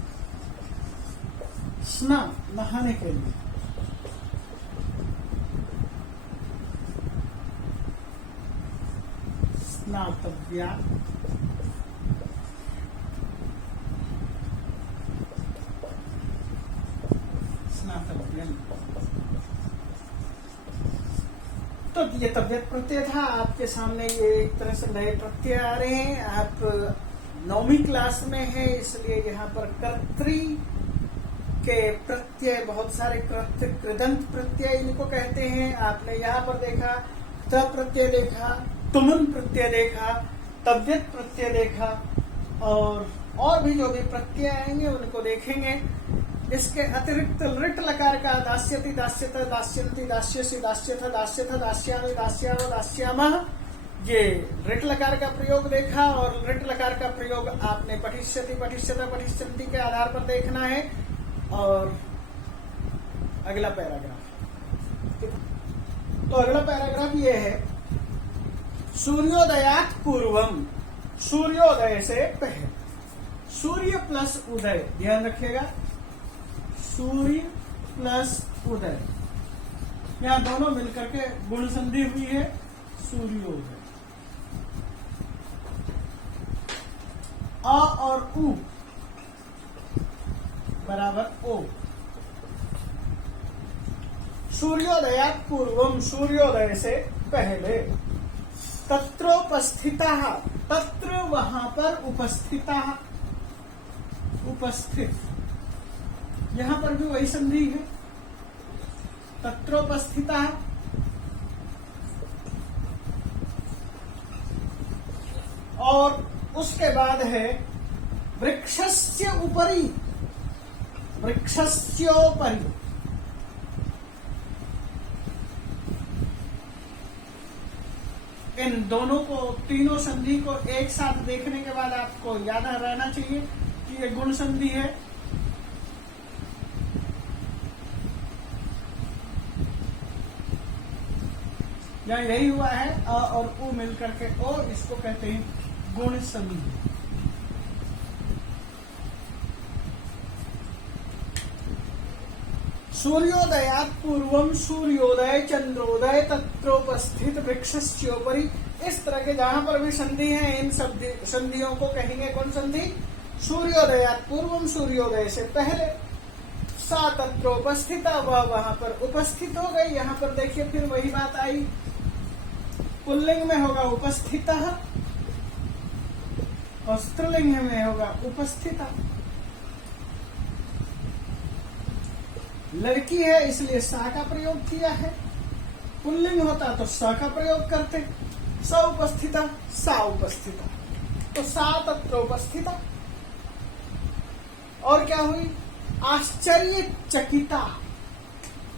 स्ना, नहाने के लिए। स्नातव्या, स्नातव्यम। तो ये तव्यत प्रत्यय था। आपके सामने ये एक तरह से नए प्रत्यय आ रहे हैं। आप 9वीं क्लास में है, इसलिए यहाँ पर कर्त्री के प्रत्यय, बहुत सारे कृदंत प्रत्यय इनको कहते हैं। आपने यहाँ पर देखा त प्रत्यय देखा, तुमुन प्रत्यय देखा, तव्यत प्रत्यय देखा, और भी जो भी प्रत्यय आएंगे उनको देखेंगे। इसके अतिरिक्त लिट लकार का दास्यति, दास्यत, दास्यन्ति, दास्यसि, दास्यथ, दास्यथ, दास्यामि, दास्याम, दास्यामः, ये लिट लकार का प्रयोग देखा। और लिट लकार का प्रयोग आपने पठिष्यति, पठिष्यत, पठिष्यन्ति के आधार पर देखना है। और अगला पैराग्राफ, तो अगला पैराग्राफ ये है, सूर्योदयात पूर्वम, सूर्योदय से पहले। सूर्य प्लस उदय, ध्यान रखिएगा, सूर्य प्लस उदय, यहां दोनों मिलकर के गुण संधि हुई है, सूर्योदय। अ और उ बराबर ओ। सूर्योदयात पूर्वम, सूर्योदय से पहले। तत्रोपस्थितः, तत्र वहां पर, उपस्थितः उपस्थित, यहां पर भी वही संधि है, तत्रोपस्थितः। और उसके बाद है वृक्षस्य उपरि, वृक्षस्योपरि। इन दोनों को, तीनों संधि को एक साथ देखने के बाद आपको याद रहना चाहिए कि ये गुण संधि है। यहाँ यही हुआ है, अ और उ मिलकर के ओ, इसको कहते हैं गुण संधि। सूर्योदयात पूर्वम, सूर्योदय, चंद्रोदय, तत्रोपस्थित वृक्षस्योपरि। इस तरह के जहां पर भी संधि है, इन संधियों को कहेंगे कौन संधि? सूर्योदयात पूर्वम, सूर्योदय से पहले। सा तत्रोपस्थित, वह वहां पर उपस्थित हो गई। यहाँ पर देखिए फिर वही बात आई, पुल्लिंग में होगा उपस्थितः और स्त्रीलिंग में होगा उपस्थिता। लड़की है इसलिए सा का प्रयोग किया है, पुल्लिंग होता तो स का प्रयोग करते, स उपस्थिता, सा उपस्थिता, तो सा तत्र उपस्थिता। और क्या हुई? आश्चर्य चकिता,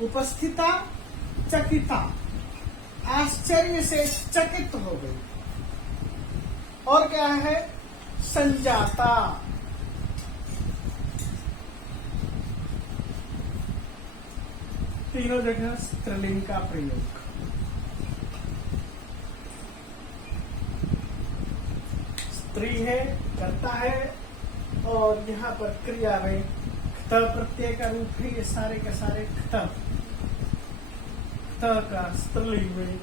उपस्थिता चकिता, आश्चर्य से चकित हो गई। और क्या है? संजाता, तीनों जगह स्त्रीलिंग का प्रयोग। स्त्री है, करता है, और यहाँ पर क्रिया में क्त प्रत्यय का रूप है। ये सारे के सारे क्त का स्त्रीलिंग में।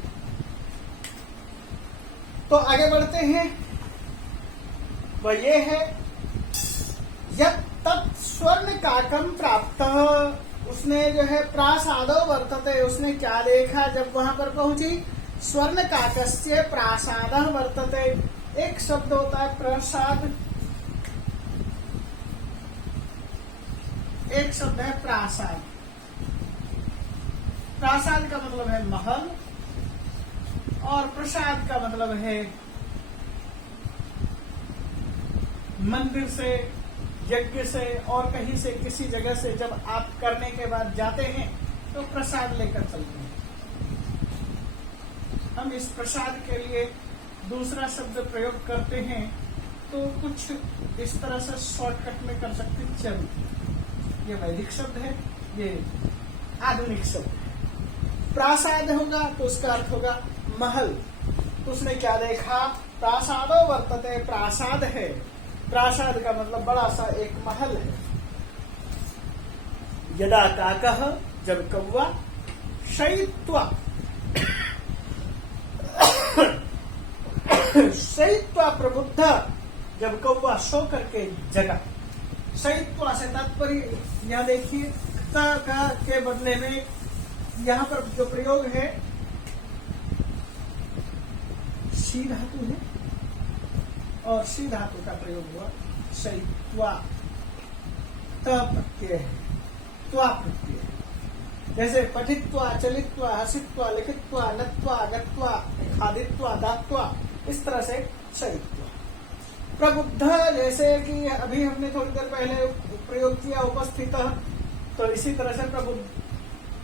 तो आगे बढ़ते हैं, वह ये है, यत् तत् स्वर्ण काकम प्राप्त। उसने जो है प्रासादो वर्तते, उसने क्या देखा जब वहां पर पहुंची? स्वर्ण काकस्य प्रासादः वर्तते। एक शब्द होता है प्रसाद, एक शब्द है प्रासाद। प्रासाद का मतलब है महल, और प्रसाद का मतलब है मंदिर से, यज्ञ से, और कहीं से, किसी जगह से जब आप करने के बाद जाते हैं तो प्रसाद लेकर चलते हैं। हम इस प्रसाद के लिए दूसरा शब्द प्रयोग करते हैं तो कुछ इस तरह से शॉर्टकट में कर सकते हैं। चल, ये वैदिक शब्द है, ये आधुनिक शब्द है। प्रासाद होगा तो उसका अर्थ होगा महल। तो उसने क्या देखा? प्रासादो वर्तते, प्रासाद है। प्रासाद का मतलब बड़ा सा एक महल है। यदा काकः, जब कौवा, शयित्वा, शयित्वा प्रबुद्ध, जब कौवा सो करके जगा। शयित्वा से तात्पर्य यहाँ देखिए, का के बदले में यहाँ पर जो प्रयोग है शी धातु है, और शी धातु का प्रयोग हुआ शयित्वा। त प्रत्यय है, त्वा प्रत्यय है। जैसे पठित्वा, चलित्वा, हसित्वा, लिखित्वा, नत्वा, गत्वा, खादित्वा, दात्वा, इस तरह से शयित्वा। प्रबुद्ध, जैसे कि अभी हमने थोड़ी देर पहले प्रयोग किया उपस्थित, तो इसी तरह से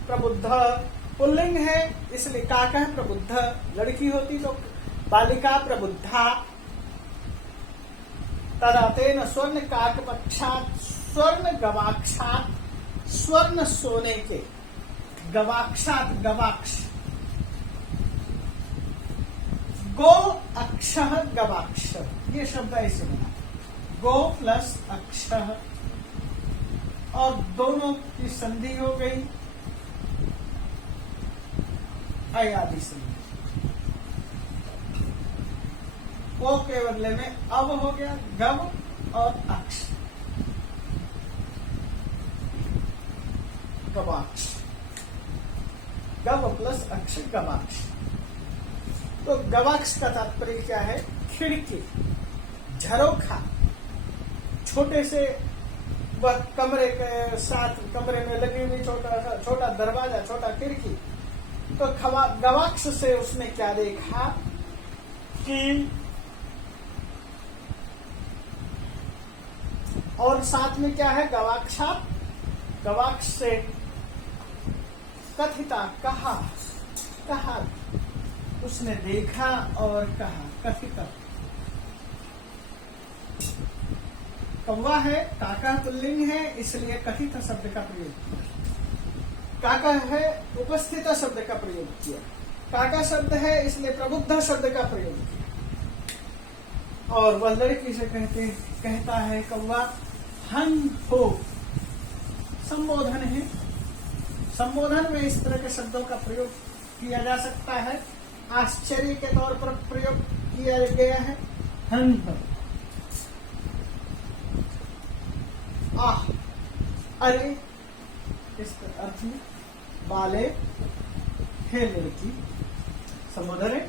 प्रबुद्ध पुल्लिंग है, इसलिए काका है प्रबुद्ध। लड़की होती तो बालिका प्रबुद्धा। तदा तेन स्वर्ण काक पक्षात स्वर्ण गवाक्षात, स्वर्ण सोने के, गवाक्षात गवाक्ष, गो अक्ष गवाक्ष, ये शब्द ऐसे बना, गो प्लस अक्ष, और दोनों की संधि हो गई अयादि संधि। को के बदले में अब हो गया गव और अक्ष, गवाक्ष, गव प्लस अक्ष गवाक्ष। तो गवाक्ष का तात्पर्य क्या है? खिड़की, झरोखा, छोटे से वह कमरे के साथ कमरे में लगी हुई छोटा दरवाजा, छोटा खिड़की। तो गवाक्ष से उसने क्या देखा कि, और साथ में क्या है गवाक्षा, गवाक्ष से कथिता, कहा, कहा, उसने देखा और कहा, कथिता। कौवा है, काका पुल्लिंग है, इसलिए कथित शब्द का प्रयोग किया। काका है, उपस्थित शब्द का प्रयोग किया। काका शब्द है, इसलिए प्रबुद्ध शब्द का प्रयोग किया। और वह लड़की से कहता है कौवा हन हो, संबोधन है। संबोधन में इस तरह के शब्दों का प्रयोग किया जा सकता है। आश्चर्य के तौर पर प्रयोग किया गया है हन हो। आह, अरे, इस अर्थ में बाले, हे लड़की, संबोधन है,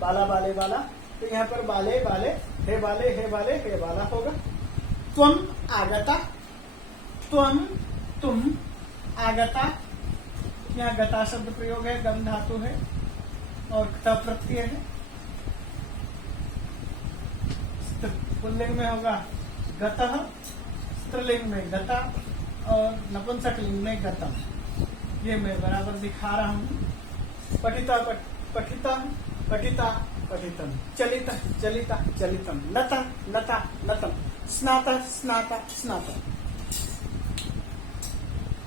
बाला बाले बाला। तो यहाँ पर बाले बाले, हे बाले, हे बाले, हे बाला होगा। त्वम आगता, त्वम तुम, आगता, यहाँ गता शब्द प्रयोग है, गम धातु है और त प्रत्यय है। पुल्लिंग में होगा गतः, स्त्रीलिंग में गता और नपुंसकलिंग में गतम। ये मैं बराबर दिखा रहा हूँ। पठिता पठिता पठिता पठितम, चलिता चलिता चलितम, नता नता नतम, स्नाता स्नाता स्नातम।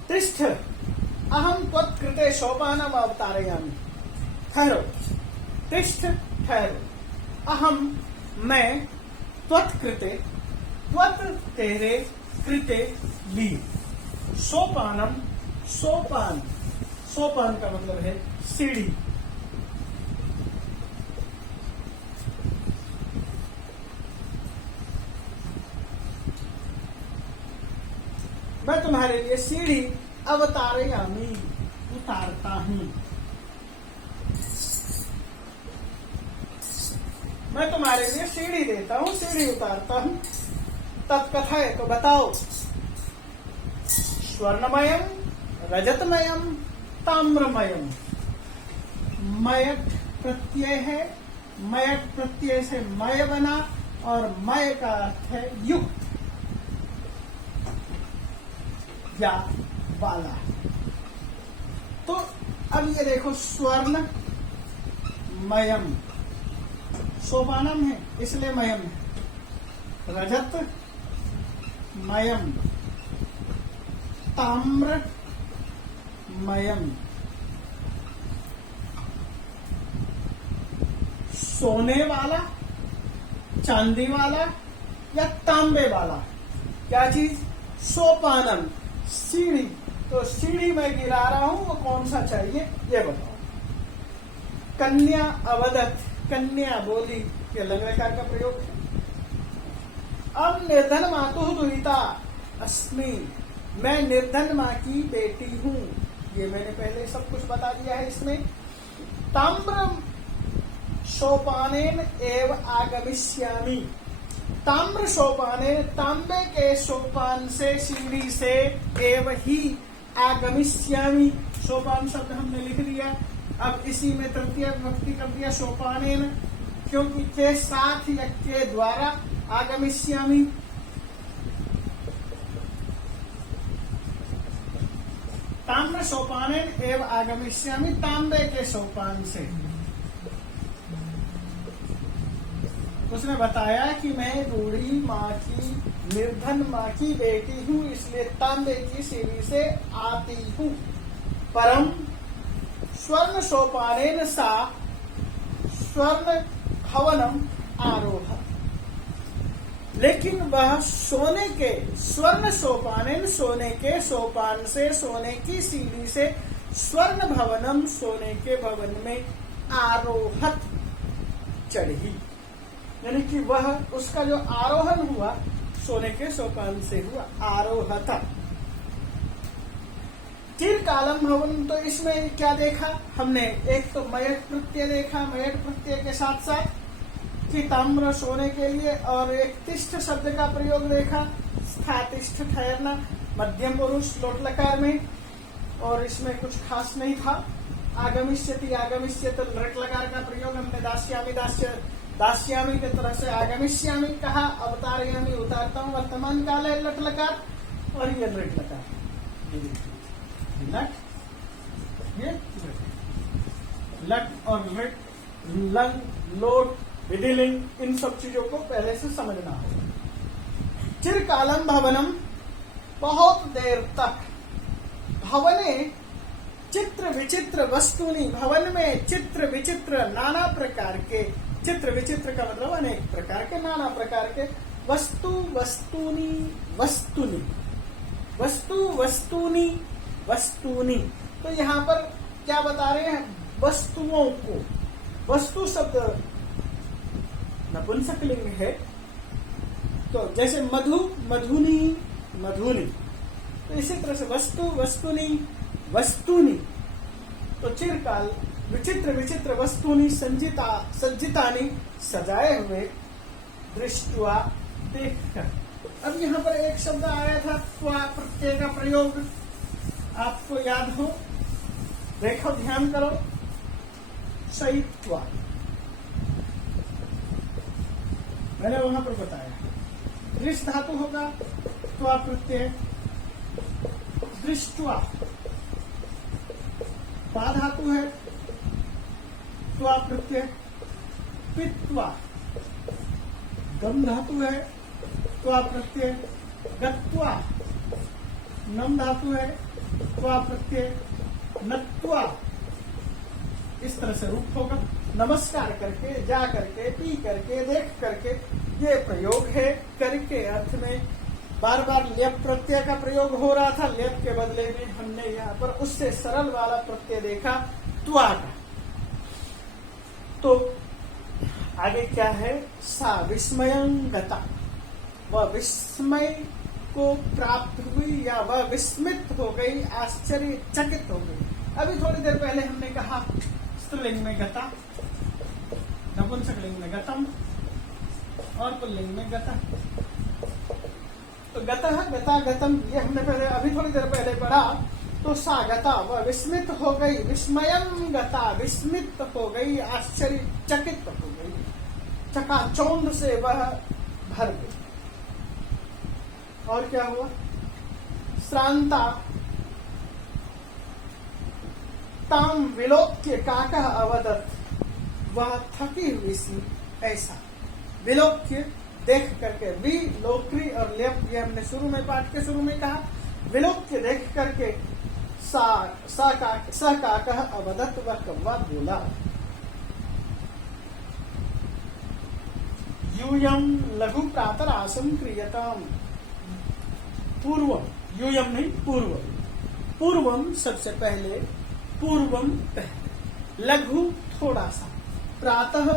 तिष्ठ, अहम त्वत्कृते सोपानम अवतारयामि। ठहरो, तिष्ठ, ठहरो, अहम, मैं, त्वत्कृते, त्वत् तेरे, कृते, लिए, सोपानम, सोपान, सोपान का मतलब है सीढ़ी। मैं तुम्हारे लिए सीढ़ी अवतारयामि, उतारता हूं। मैं तुम्हारे लिए सीढ़ी देता हूं, सीढ़ी उतारता हूं। तत्कथय, तो बताओ। स्वर्णमयम, रजतमयम, ताम्रमयम। मयट प्रत्यय है, मयट प्रत्यय से मय बना और मय का अर्थ है युक्त या बाला। तो अब ये देखो, स्वर्ण मयम, सोपानम है इसलिए मयम है। रजत मयम, ताम्र मयम, सोने वाला, चांदी वाला या तांबे वाला। क्या चीज? सोपानम, सीढ़ी। तो सीढ़ी में गिरा रहा हूं, वो कौन सा चाहिए ये बताओ। कन्या अवदत, कन्या बोली, ये लंगड़कार का प्रयोग है। अब निर्धन मातु दुहिता अस्मि, मैं निर्धन माँ की बेटी हूँ। ये मैंने पहले सब कुछ बता दिया है इसमें। ताम्र सोपानेन एव आगमिष्यामि, ताम्र सोपानेन, तांबे के सोपान से, सीढ़ी से, एव ही आगमिष्यामि, सोपान शब्द हमने लिख दिया। अब इसी में तृतीय विभक्ति कर दिया सोपानेन, क्योंकि के साथ या के द्वारा, आगमिष्यामि। ताम्र सोपानेन एव आगमिष्यामि, तांबे के सोपान से। उसने बताया कि मैं बूढ़ी माँ की, निर्धन माँ की बेटी हूँ, इसलिए तांबे की सीढ़ी से आती हूँ। परम स्वर्ण सोपानेन सा स्वर्ण भवनम आरोह, लेकिन वह सोने के स्वर्ण सोपानेन, सोने के सोपान से, सोने की सीढ़ी से, स्वर्ण भवनम, सोने के भवन में, आरोहत, चढ़ी, यानी कि वह उसका जो आरोहण हुआ सोने के सोपान से हुआ, आरोहता। चिरकालम भवन, तो इसमें क्या देखा हमने, एक तो मयट प्रत्यय देखा, मयट प्रत्यय के साथ साथ कि ताम्र सोने के लिए, और एक तिष्ठ शब्द का प्रयोग देखा, स्थातिष्ठ ठहरना, मध्यम पुरुष लोट लकार में, और इसमें कुछ खास नहीं था। आगमिष्यति, आगमिष्यत लट लकार का प्रयोग हमने दास्यामि, दास्यामि की तरह से आगमिष्यामि कहा, अवतारयामि उतारता हूँ, वर्तमान काल है लट लकार, और ये लट लकार, लट, ये लट और लट, लंग, लोट, विधिलिंग, इन सब चीजों को पहले से समझना होगा। चिरकालम भवनम, बहुत देर तक, भवने चित्र विचित्र वस्तुनि, भवन में चित्र विचित्र नाना प्रकार के, चित्र विचित्र का मतलब अनेक प्रकार के, नाना प्रकार के, वस्तु वस्तुनि, वस्तुनि, वस्तु वस्तुनि, वस्तुनि। तो यहाँ पर क्या बता रहे हैं, वस्तुओं को, वस्तु शब्द नपुंसकलिंग है, तो जैसे मधु, मधुनी, मधुनी, तो इसी तरह से वस्तु, वस्तुनी, वस्तुनी। तो चिरकाल विचित्र विचित्र वस्तुनि संजिता, सज्जितानि, सजाए हुए, दृष्टवा, देखकर। अब यहाँ पर एक शब्द आया था, त्वा प्रत्यय का प्रयोग, आपको याद हो, देखो, ध्यान करो, सहित्वा, मैंने वहां पर बताया। दृश धातु होगा, त्वा प्रत्यय, दृष्टवा, पा धातु है, त्वा प्रत्यय, पित्वा, गम धातु है, त्वा प्रत्यय, गत्वा, नम धातु है, त्वा प्रत्यय, नत्वा। इस तरह से रूप होगा, नमस्कार करके, जा करके, पी करके, देख करके, ये प्रयोग है। करके अर्थ में बार बार लेप प्रत्यय का प्रयोग हो रहा था, लेप के बदले में हमने यहाँ पर उससे सरल वाला प्रत्यय देखा, त्वा का। तो आगे क्या है, सा विस्मयं गता, वह विस्मय को प्राप्त हुई, या वह विस्मित हो गई, आश्चर्य चकित हो गई। अभी थोड़ी देर पहले हमने कहा स्त्रीलिंग में गता, नपुंसकलिंग में गतम, और पुल्लिंग में गता। तो गता, गता, गतम, ये हमने पहले अभी थोड़ी देर पहले पढ़ा। तो सा गता, वह विस्मित हो गई, विस्मयं गता, विस्मित हो गई, आश्चर्यचकित हो गई, चकाचौंध से वह भर गई। और क्या हुआ, श्रांता ताम विलोक्य काकः अवदत्, वह थकी हुई सी, ऐसा। विलोक्य देख करके, विलोक्री और लेप, ये हमने शुरू में पाठ के शुरू में कहा। विलोक्य देख करके, सा काकः अवदत्, वह कौवा बोला। यूयम लघु प्रातरासम क्रियताम, पूर्वम, यूयम नहीं, पूर्वम, पूर्वम सबसे पहले, पूर्वम पहले, लघु थोड़ा सा, प्रातः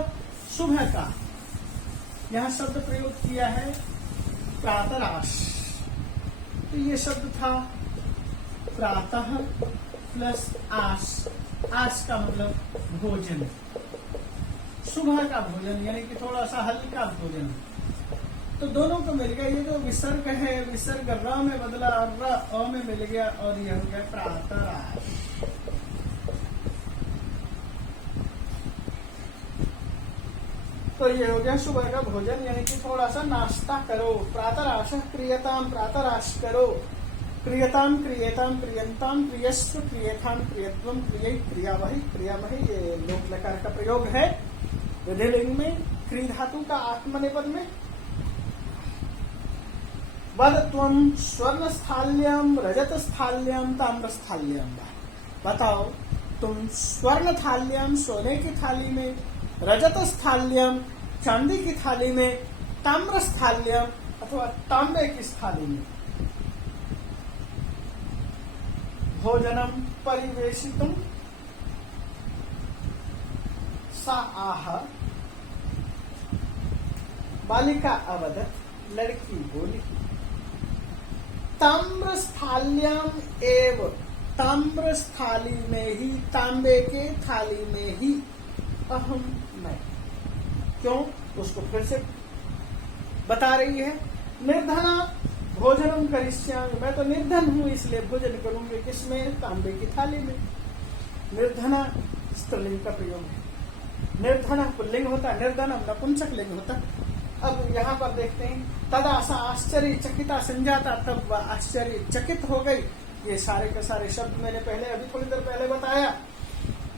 सुबह का, यहां शब्द प्रयोग किया है प्रातराश। तो ये शब्द था प्रातः प्लस आस, आस का मतलब भोजन, सुबह का भोजन, यानी कि थोड़ा सा हल्का भोजन। तो दोनों को मिल गया, ये जो विसर्ग है, विसर्ग र में बदला और र अ में मिल गया, और यह हो गया प्रातराश। तो ये हो गया सुबह का भोजन, यानी कि थोड़ा सा नाश्ता करो। प्रातराश क्रियताम, प्रातराश करो, क्रियताम क्रियेताम क्रियंताम क्रियस्व क्रियथाम क्रियत्वम क्रिय क्रियावही क्रियामही, ये लोक लकार का प्रयोग है विधिलिंग में क्री धातु का आत्मनेपद में। वद त्वं स्वर्ण स्थाल्यम रजत स्थाल्यम ताम्र स्थाल्यम, बताओ तुम स्वर्ण थाल्यम सोने की थाली में, रजत स्थाल्यम चांदी की थाली में, ताम्र स्थाल्यम अथवा तांबे की थाली में भोजनम परिवेशितुम सा आह, बालिका अवदत, लड़की बोली, ताम्र स्थाल्यम एव, ताम्र थाली में ही, तांबे के थाली में ही, अहम मैं, क्यों उसको फिर से बता रही है। निर्धना भोजनम करिष्यामि, मैं तो निर्धन हूं इसलिए भोजन करूंगी, किसमें, तांबे की थाली में। निर्धना स्त्रीलिंग का प्रयोग है, निर्धना पुल्लिंग होता है, निर्धनम नपुंसक लिंग होता है। अब यहाँ पर देखते हैं, तदा सा आश्चर्य चकिता संजाता, तब वह आश्चर्य चकित हो गई। ये सारे के सारे शब्द मैंने पहले अभी थोड़ी देर पहले बताया।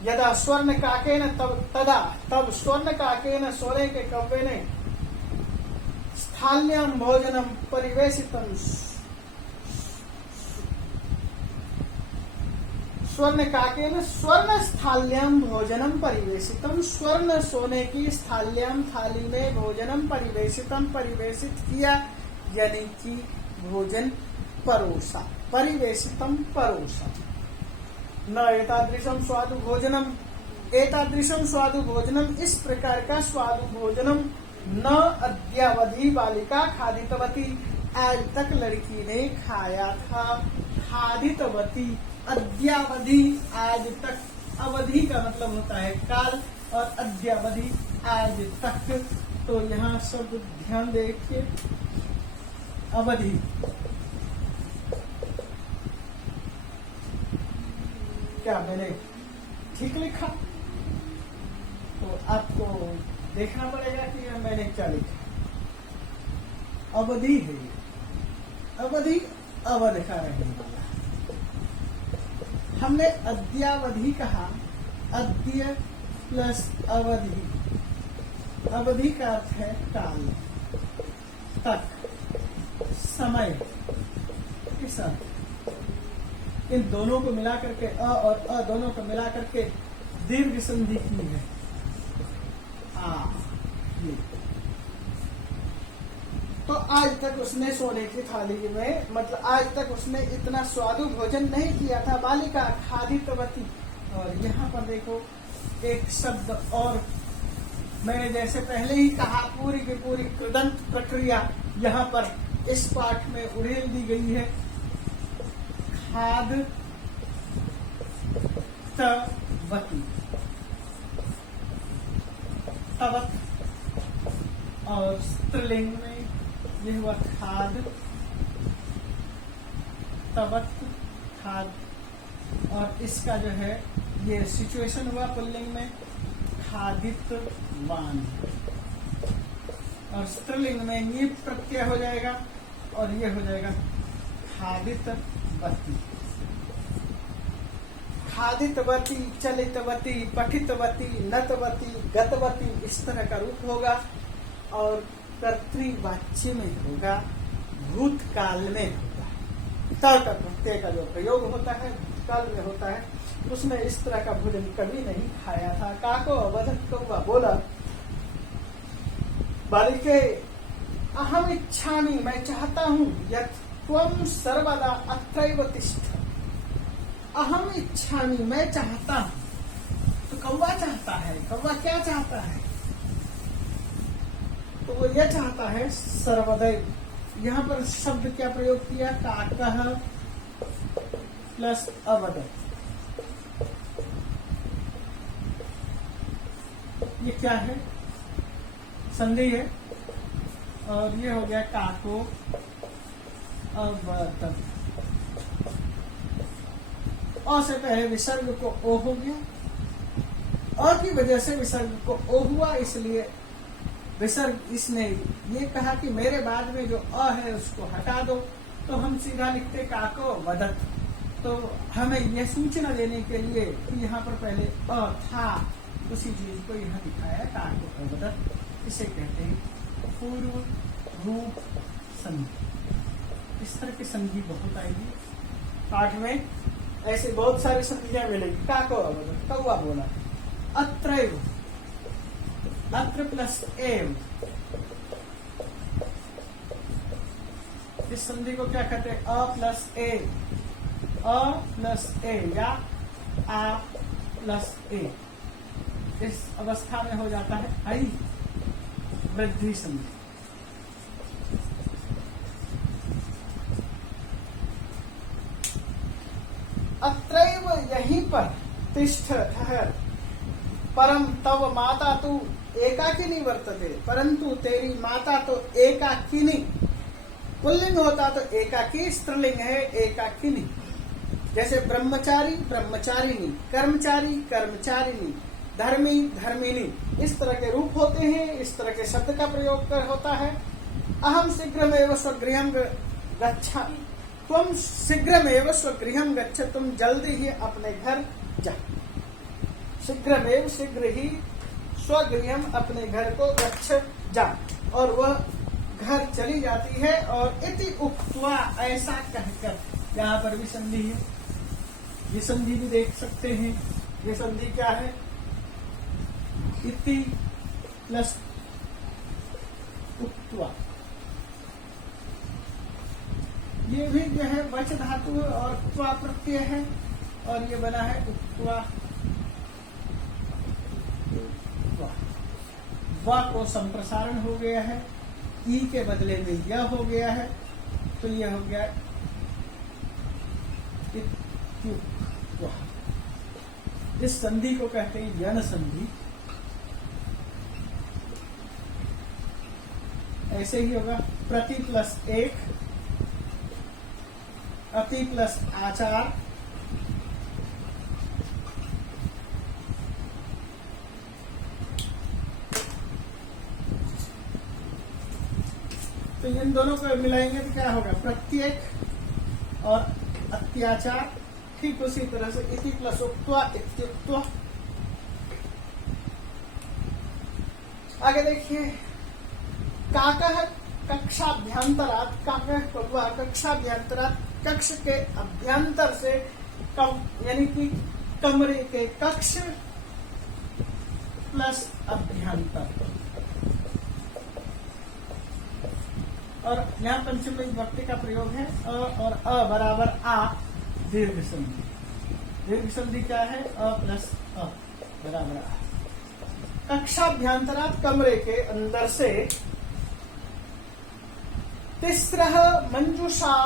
यदा स्वर्ण काकेन, तब स्वर्ण काकेन, सोने के कव्वे ने, स्थाल्यम भोजनम परिवेशितम, स्वर्ण काकेन स्वर्ण स्थाल्यम भोजनम परिवेशितम, स्वर्ण सोने की स्थाल्यम थाली में भोजनम परिवेशितम परिवेशित किया, यानी कि भोजन परोसा, परिवेशितम परोसा। न एतादृशम स्वादु भोजनम, एतादृशम स्वादु भोजनम, इस प्रकार का स्वादु भोजनम, न अद्यावधि बालिका खादितवती, आज तक लड़की ने खाया था। खादितवती, अद्यावधि आज तक, अवधि का मतलब होता है काल, और अद्यावधि आज तक। तो यहाँ शब्द ध्यान देखिए, अवधि, क्या मैंने ठीक लिखा? तो आपको देखना पड़ेगा कि मैंने क्या लिखा। अवधि है, अवधि अवध का रहने वाला। हमने अद्यावधि कहा, अद्य प्लस अवधि, अवधि का अर्थ है काल, तक, समय, इस अर्थ। इन दोनों को मिला करके, अ और अ दोनों को मिला करके दीर्घ संधि की है, ये। तो आज तक उसने सोने की थाली में, मतलब आज तक उसने इतना स्वादु भोजन नहीं किया था। बालिका खादितवती, और यहाँ पर देखो एक शब्द और, मैंने जैसे पहले ही कहा, पूरी की पूरी कृदंत प्रक्रिया यहाँ पर इस पाठ में उड़ेल दी गई है। खादतवती, तवत, और स्त्रीलिंग में यह हुआ खाद, तवत, खाद, और इसका जो है ये सिचुएशन हुआ पुल्लिंग में खादितवान, और स्त्रीलिंग में नीप प्रत्यय हो जाएगा, और ये हो जाएगा खादितवती। खादितवती, चलितवती, पठितवती, नतवती, गतवती, इस तरह का रूप होगा, और कर्तृवाच्य में होगा, भूतकाल में होगा। तर्क प्रत्यय का जो प्रयोग होता है भूतकाल में होता है। उसने इस तरह का भोजन कभी नहीं खाया था। काको अवधत कौवा बोला, बालिके अहम इच्छामि, मैं चाहता हूँ, यत् त्वं सर्वदा अत्रैव तिष्ठ। अहम इच्छामि, मैं चाहता हूँ। तो कौवा चाहता है, कौवा क्या चाहता है? तो वो यह चाहता है सर्वदैव। यहाँ पर शब्द क्या प्रयोग किया? काकः प्लस अवदत्। ये क्या है? संधि है, और ये हो गया काको अवदत्। अ से पहले विसर्ग को ओ हो गया, और की वजह से विसर्ग को ओ हुआ, इसलिए विसर्ग, इसने ये कहा कि मेरे बाद में जो अ है उसको हटा दो, तो हम सीधा लिखते काको वदत। तो हमें यह सूचना देने के लिए कि यहाँ पर पहले अ था, उसी चीज को यहाँ दिखाया है काको वदत। इसे कहते हैं पूर्व रूप संधि। इस तरह की संधि बहुत आएगी पाठ में, ऐसे बहुत सारी संधियां मिलेगी। काको अवदत, कौआ बोला। अत्रैव, अत्र प्लस एव, इस संधि को क्या कहते हैं? अ प्लस ए, अ प्लस ए या आ प्लस ए। इस अवस्था में हो जाता है ऐ वृद्धि संधि। अत्रैव, यहीं पर, तिष्ठ, ठहर, परम तव माता तू एकाकिनी वर्तते, परंतु तेरी माता तो एकाकिनी। पुल्लिंग होता तो एकाकी, स्त्रीलिंग है एकाकिनी। जैसे ब्रह्मचारी ब्रह्मचारिणी, कर्मचारी कर्मचारिणी, धर्मी धर्मिणी, इस तरह के रूप होते हैं, इस तरह के शब्द का प्रयोग कर होता है। अहम शीघ्रमेव स्वगृहं गच्छामि, तुम शीघ्रमेव स्वगृहं गच्छ, तुम जल्दी ही अपने घर जा। शीघ्रमेव, शीघ्र ही, स्वगृहं, अपने घर को, गच्छ, जा, और वह घर चली जाती है। और इति उक्त्वा, ऐसा कहकर, यहाँ पर भी संधि है, ये संधि भी देख सकते हैं। ये संधि क्या है? इति प्लस उक्त्वा, ये भी जो है वच धातु और त्वा प्रत्यय है, और ये बना है उक्त्वा। वा को संप्रसारण हो गया है, ई के बदले में यह हो गया है, तो यह हो गया इत्युक्त्वा। इस संधि को कहते हैं यन संधि। ऐसे ही होगा प्रति प्लस एक, अति प्लस आचार, तो इन दोनों को मिलाएंगे तो क्या होगा? प्रत्येक और अत्याचार। ठीक उसी तरह से इति प्लस उक्त्वा, इत्युक्त्वा। आगे देखिए, काकः कक्षाभ्यंतरात्, काकः कौवा, कक्षाभ्यंतरात्, कक्ष के अभ्यंतर से, यानी कि कमरे के कक्ष प्लस अभ्यंतर। और यहाँ पंचम विभक्ति का प्रयोग है, अ और अ बराबर आ, दीर्घ संधि। दीर्घ संधि क्या है? अ प्लस अ बराबर आ। कक्षाभ्यंतरात्, कमरे के अंदर से, तिस्रः मंजुषा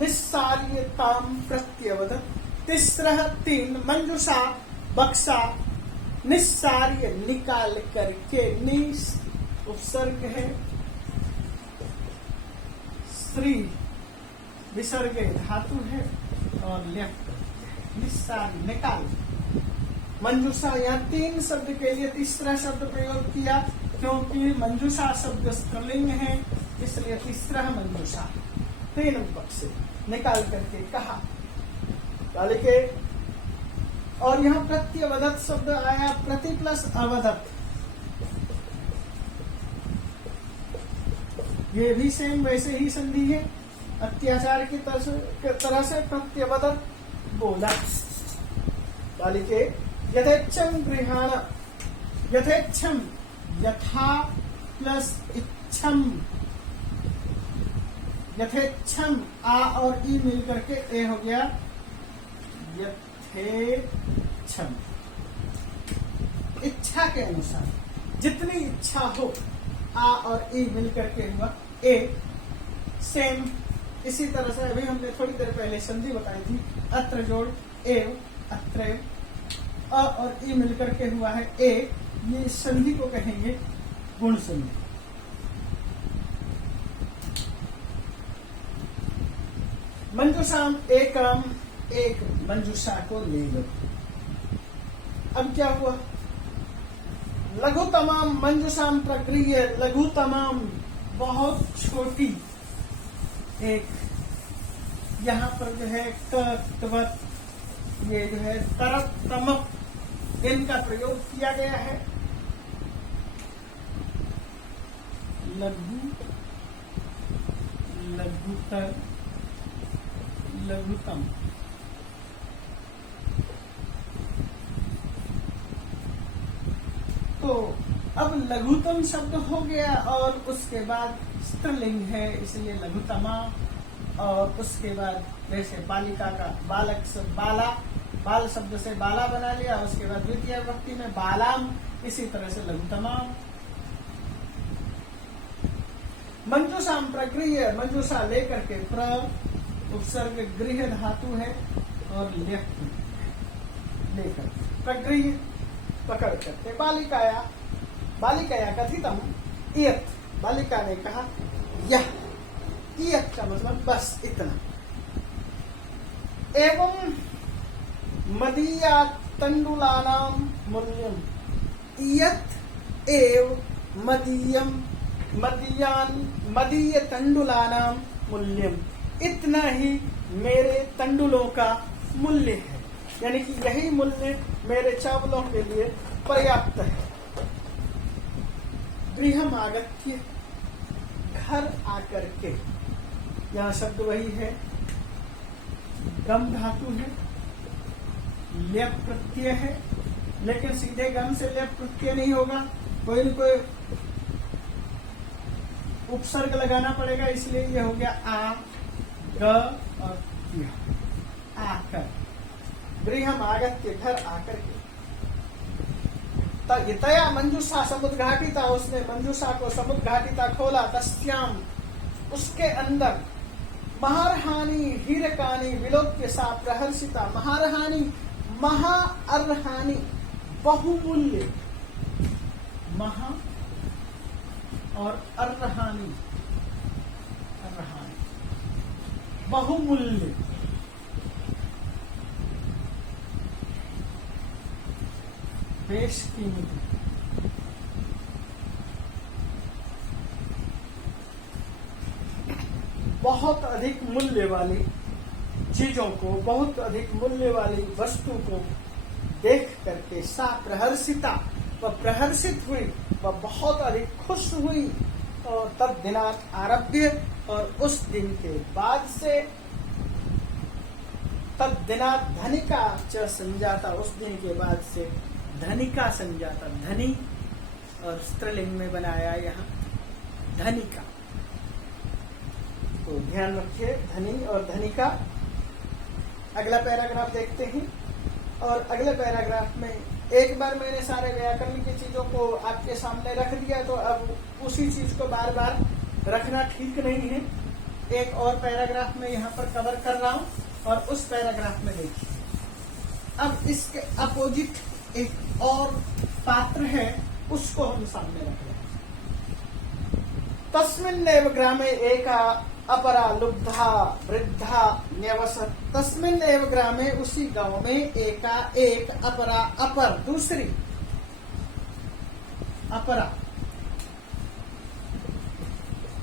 निस्सार्यताम प्रत्यवदत्, तिस्रः तीन, मंजुषा बक्सा, निस्सार्य निकाल करके, निस उपसर्ग है, स्त्री विसर्ग धातु है, और ल्यप निस्सार्य निकाल। मंजुषा, यहाँ तीन शब्द के लिए तीसरा शब्द प्रयोग किया, क्योंकि मंजुषा शब्द स्त्रीलिंग है, इसलिए तीसरा मंजुषा, तीन पक्ष से निकाल करके कहा। के और यहाँ प्रत्यवदत शब्द आया, प्रति प्लस अवदत, ये भी सेम वैसे ही संधि है, अत्याचार की तरह से प्रत्यवदत बोला। के यथेच्छम गृहाण, यथेच्छम, यथा प्लस इच्छम, यथेच्छम, आ और ई मिलकर के ए हो गया यथेच्छम। इच्छा के अनुसार, जितनी इच्छा हो, आ और ई मिलकर के हुआ ए। सेम इसी तरह से अभी हमने थोड़ी देर पहले संधि बताई थी, अत्र जोड़ एव, अत्रैव, अ और ई मिलकर के हुआ है ए। ये इस संधि को कहेंगे गुण संधि। मंजुषाम एकम, एक मंजुषा को ले लो। अब क्या हुआ? लघुतमाम मंजुषाम प्रक्रिय, लघुतमाम बहुत छोटी एक यहाँ पर जो है त्वत, ये जो है तरप तमप, इनका प्रयोग किया गया है। लघु, लघुतर, लघुतम। तो अब लघुतम शब्द हो गया और उसके बाद स्त्रीलिंग है इसलिए लघुतमा, और उसके बाद जैसे बालिका का बालक से बाला, बाल शब्द से बाला बना लिया, उसके बाद द्वितीय विभक्ति में बालाम, इसी तरह से लघुतमा। मंजूषाम प्रगृह्य, मंजूषा लेकर के, प्र उपसर्ग गृह धातु है और लेकर, प्रगृह्य पकड़ करके, बालिकाया, बालिकाया कथितम इयत, बालिका ने कहा यह, इयत का मतलब बस इतना। एवं मदीया तंडुलानाम मूल्यम, इयत एव मदीयम, मदीयान, मदीय तंडुलानाम मूल्यम, इतना ही मेरे तंडुलों का मूल्य है, यानी कि यही मूल्य मेरे चावलों के लिए पर्याप्त है। गृहम आगत्य, घर आकर के, यहाँ शब्द वही है, गम धातु है, लेप प्रत्यय है, लेकिन सीधे गम से लेप प्रत्यय नहीं होगा, कोई न कोई उपसर्ग लगाना पड़ेगा, इसलिए ये हो गया आ, ग और आकर, गृहम आगत्य, घर आकर के। तया मंजूषा समुद्घाटिता, उसने मंजूषा को समुद्घाटिता खोला, तस्याम, उसके अंदर, महारहानी हीरकानी विलोक्य सा प्रहर्षिता, महारहानी, महाअर्हानी बहुमूल्य, महा और अर्हानी, अर्हानी बहुमूल्य, बेशकीमती, बहुत अधिक मूल्य वाली चीजों को, बहुत अधिक मूल्य वाली वस्तु को देख करके सा प्रहर्षिता, वह प्रहर्षित हुई, वह बहुत अधिक खुश हुई। और तब दिनात आरभ्य, और उस दिन के बाद से, तब दिनात धनिका च संजाता, उस दिन के बाद से धनिका संजाता, धनी और स्त्रीलिंग में बनाया यहाँ धनिका, तो ध्यान रखिए धनी और धनिका। अगला पैराग्राफ देखते हैं, और अगले पैराग्राफ में एक बार मैंने सारे व्याकरण की चीजों को आपके सामने रख दिया, तो अब उसी चीज को बार बार रखना ठीक नहीं है। एक और पैराग्राफ में यहाँ पर कवर कर रहा हूँ, और उस पैराग्राफ में देखिए, अब इसके अपोजिट एक और पात्र है, उसको हम सामने रख रहे हैं। तस्मिन्नेव ग्रामे एका अपरा लुब्धा वृद्धा न्यवसत, तस्मिन्नेव ग्रामे, उसी गांव में, एका एक, अपरा अपर दूसरी, अपरा,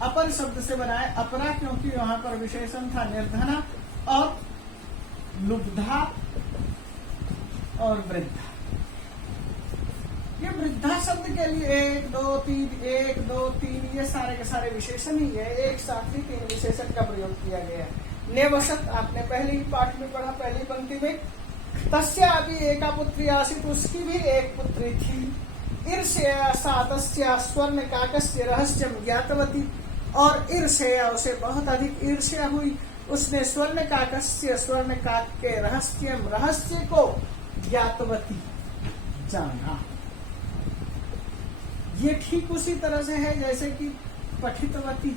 अपर शब्द से बनाए अपरा, क्योंकि वहां पर विशेषण था निर्धना, और लुब्धा और वृद्धा। ये वृद्धा शब्द के लिए 1 2 3 1 2 3 ये सारे के सारे विशेषण ही है, एक साथ ही 3 विशेषण का प्रयोग किया गया है। नेवसत आपने पहले ही पाठ में पढ़ा, पहली पंक्ति में, तस्या भी एका पुत्री आसीत, उसकी भी एक पुत्री थी। ईर्ष्या सा तस्या स्वर्ण काकस्य रहस्यम ज्ञातवती, और ईर्ष्या, उसे बहुत अधिक ईर्ष्या हुई, उसने स्वर्ण काकस्य, स्वर्ण काक के रहस्यम, रहस्य को ज्ञातवती, जाना। ये ठीक उसी तरह से है जैसे कि पठितवती,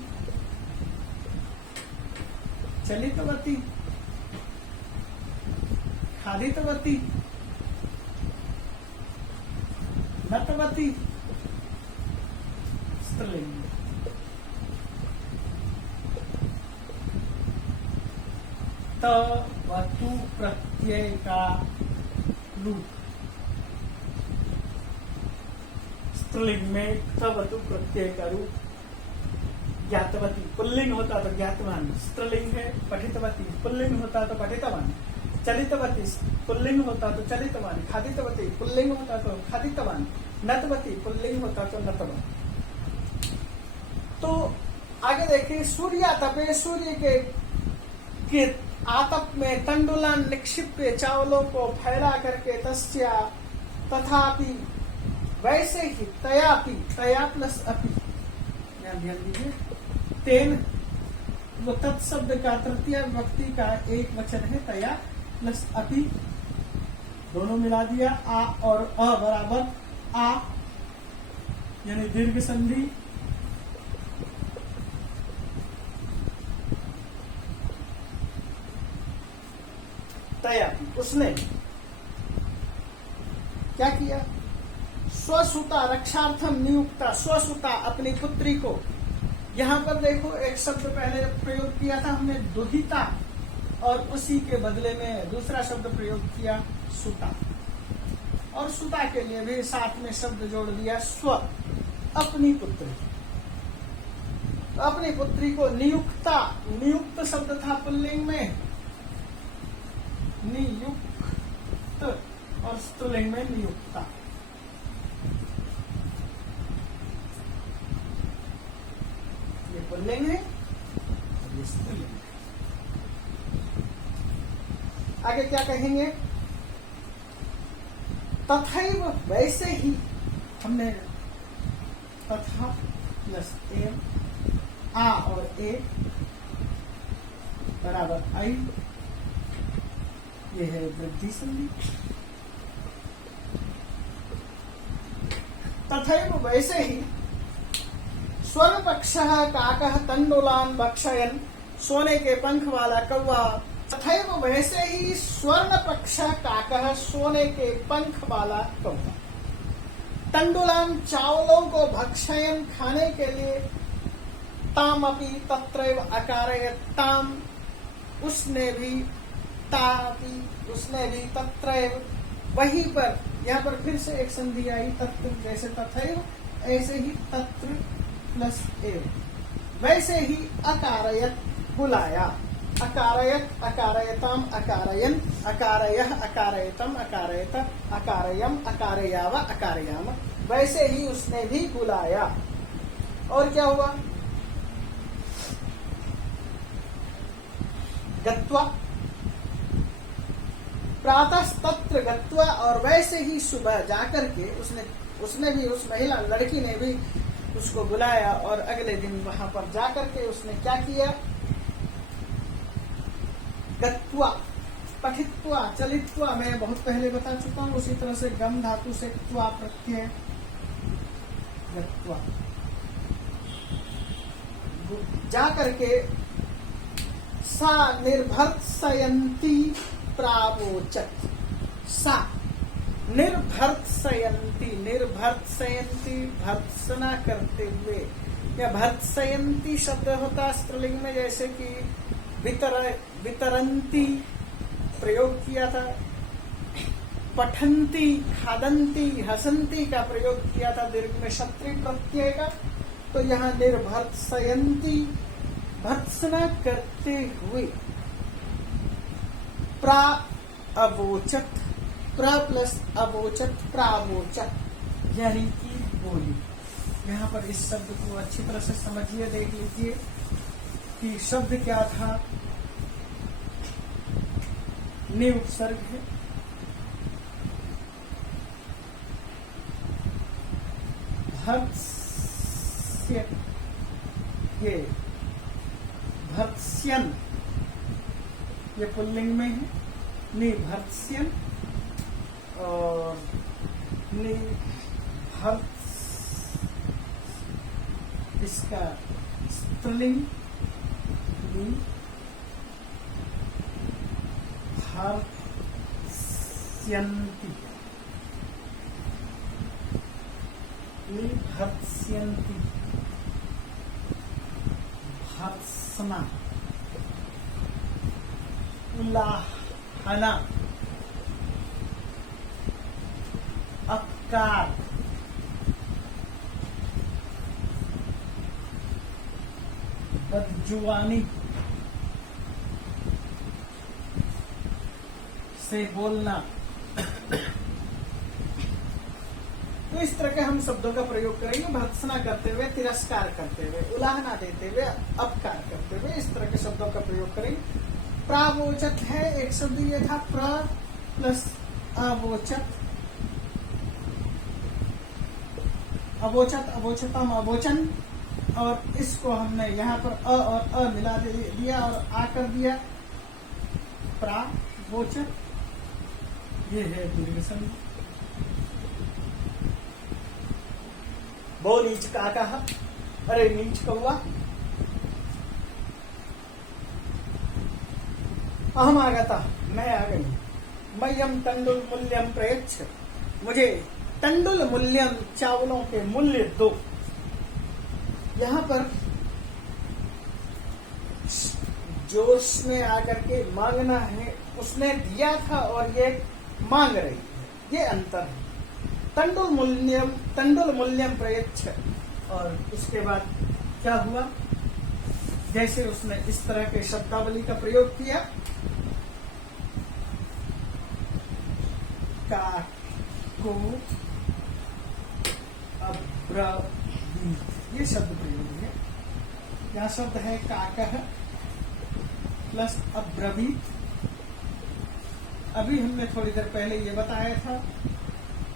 चलितवती, खादितवती, नतवती, स्त्रीलिंग। तवतु प्रत्यय का रूप, स्त्रीलिंग में तवतु प्रत्यय का रूप ज्ञातवती पुल्लिंग होता तो ज्ञातवान स्त्रीलिंग है। पठितवती पुल्लिंग होता तो पठितवान। चलितवती पुल्लिंग होता तो चलितवान। खादितवती पुल्लिंग होता तो खादितवान। नतवती पुल्लिंग होता तो नतवान। तो आगे देखिए, सूर्य तपे, सूर्य के आतप में तंडुलान निक्षिप्य, चावलों को फैला करके, तस्या तथापि, वैसे ही, तयापि, तया प्लस अपि, ध्यान दीजिए, तेन वो तत्शब्द का तृतीय विभक्ति का एक वचन है, तया प्लस अपि, दोनों मिला दिया, आ और अ बराबर आ, यानी दीर्घ संधि, तया, उसने क्या किया, स्वसुता रक्षार्थम नियुक्ता, स्वसुता अपनी पुत्री को, यहां पर देखो एक शब्द पहले प्रयोग किया था हमने दुहिता, और उसी के बदले में दूसरा शब्द प्रयोग किया सुता, और सुता के लिए भी साथ में शब्द जोड़ दिया स्व, अपनी पुत्री। तो अपनी पुत्री को नियुक्ता, नियुक्त शब्द था पुल्लिंग में, नियुक्त, और स्त्रीलिंग में नियुक्ता। ये पुल्लिंग है, ये स्त्रीलिंग है। आगे क्या कहेंगे, तथैव, वैसे ही, हमने तथा प्लस एम, आ और ए बराबर आई, ये है वृद्धि संधि। तथैव, वैसे ही, स्वर्ण पक्षः काकः तंडुलान भक्षयन्, सोने के पंख वाला कौवा, तथैव वैसे ही स्वर्ण पक्षः काकः, सोने के पंख वाला कौवा, तंडुलान चावलों को, भक्षयन् खाने के लिए, ताम अपि तत्रैव अकारयत्, ताम उसने भी, तापि उसने भी, तत्रैव वहीं पर, यहाँ पर फिर से एक संधि आई, तत्र, जैसे तथैव ऐसे ही तत्र प्लस एव, वैसे ही अकारयत बुलाया, अकारयत, अकारयताम, अकारयन, अकारयः, अकारयतम, अकारयत, अकारयम, अकारयाव, अकारयाम, वैसे ही उसने भी बुलाया। और क्या हुआ, गत्वा, प्रातः तत्र गत्वा, और वैसे ही सुबह जाकर के उसने भी, उस महिला लड़की ने भी उसको बुलाया, और अगले दिन वहां पर जाकर के उसने क्या किया, गत्वा, पठित्वा, चलित्वा, मैं बहुत पहले बता चुका हूं, उसी तरह से गम धातु से त्वा प्रत्यय, गत्वा, जाकर के, सा निर्भर्त्सयन्ती प्रावोचत, सा निर्भर्त्सयन्ती, निर्भर्त्सयन्ती भर्त्सना करते हुए, या भर्त्सयन्ती शब्द होता स्त्रीलिंग में, जैसे कि वितरंती प्रयोग किया था, पठंती, खादंती, हसंती का प्रयोग किया था दीर्घ में क्षत्रि प्रत्यय का। तो यहाँ निर्भर्त्सयन्ती भर्त्सना करते हुए, प्रा अवोचत, प्र प्लस अवोचत, प्रावोचत, यानी कि बोली। यहाँ पर इस शब्द को अच्छी तरह से समझिए, देख लीजिए कि शब्द क्या था, नि उपसर्ग है, भर्त्स्य, ये भर्त्स्यन, ये पुल्लिंग में है, निभर्त्स्यन, और निभर्त्स, इसका स्त्रीलिंग, निभर्त्स्यन्ति, निभर्त्स्यन्ति, भर्त्सना, उलाहना, अपकार, बदजुबानी से बोलना। तो इस तरह के हम शब्दों का प्रयोग करेंगे, भर्त्सना करते हुए, तिरस्कार करते हुए, उलाहना देते हुए, अपकार करते हुए, इस तरह के शब्दों का प्रयोग करेंगे। प्रावोचत है, एक शब्द ये था प्र प्लस अवोचत, अवोचत, अवोचतम, अवोचन, और इसको हमने यहाँ पर अ और अ मिला दिया और आ कर दिया प्रावोचत। ये है दीर्घ संधि। वो नीच का कहा, अरे नीच कौआ। अहम आगता, मैं आ गई। मह्यम तंडुल मूल्यम प्रयच्छ, मुझे तंडुल मूल्यम, चावलों के मूल्य दो। यहाँ पर जो उसने आकर के मांगना है उसने दिया था और ये मांग रही है, ये अंतर है। तंडुल मूल्यम प्रयच्छ, और उसके बाद क्या हुआ, जैसे उसने इस तरह के शब्दावली का प्रयोग किया, काको अब्रवीत, ये शब्द प्रयोग है। यहाँ शब्द है काकः प्लस अब्रवीत। अभी हमने थोड़ी देर पहले ये बताया था,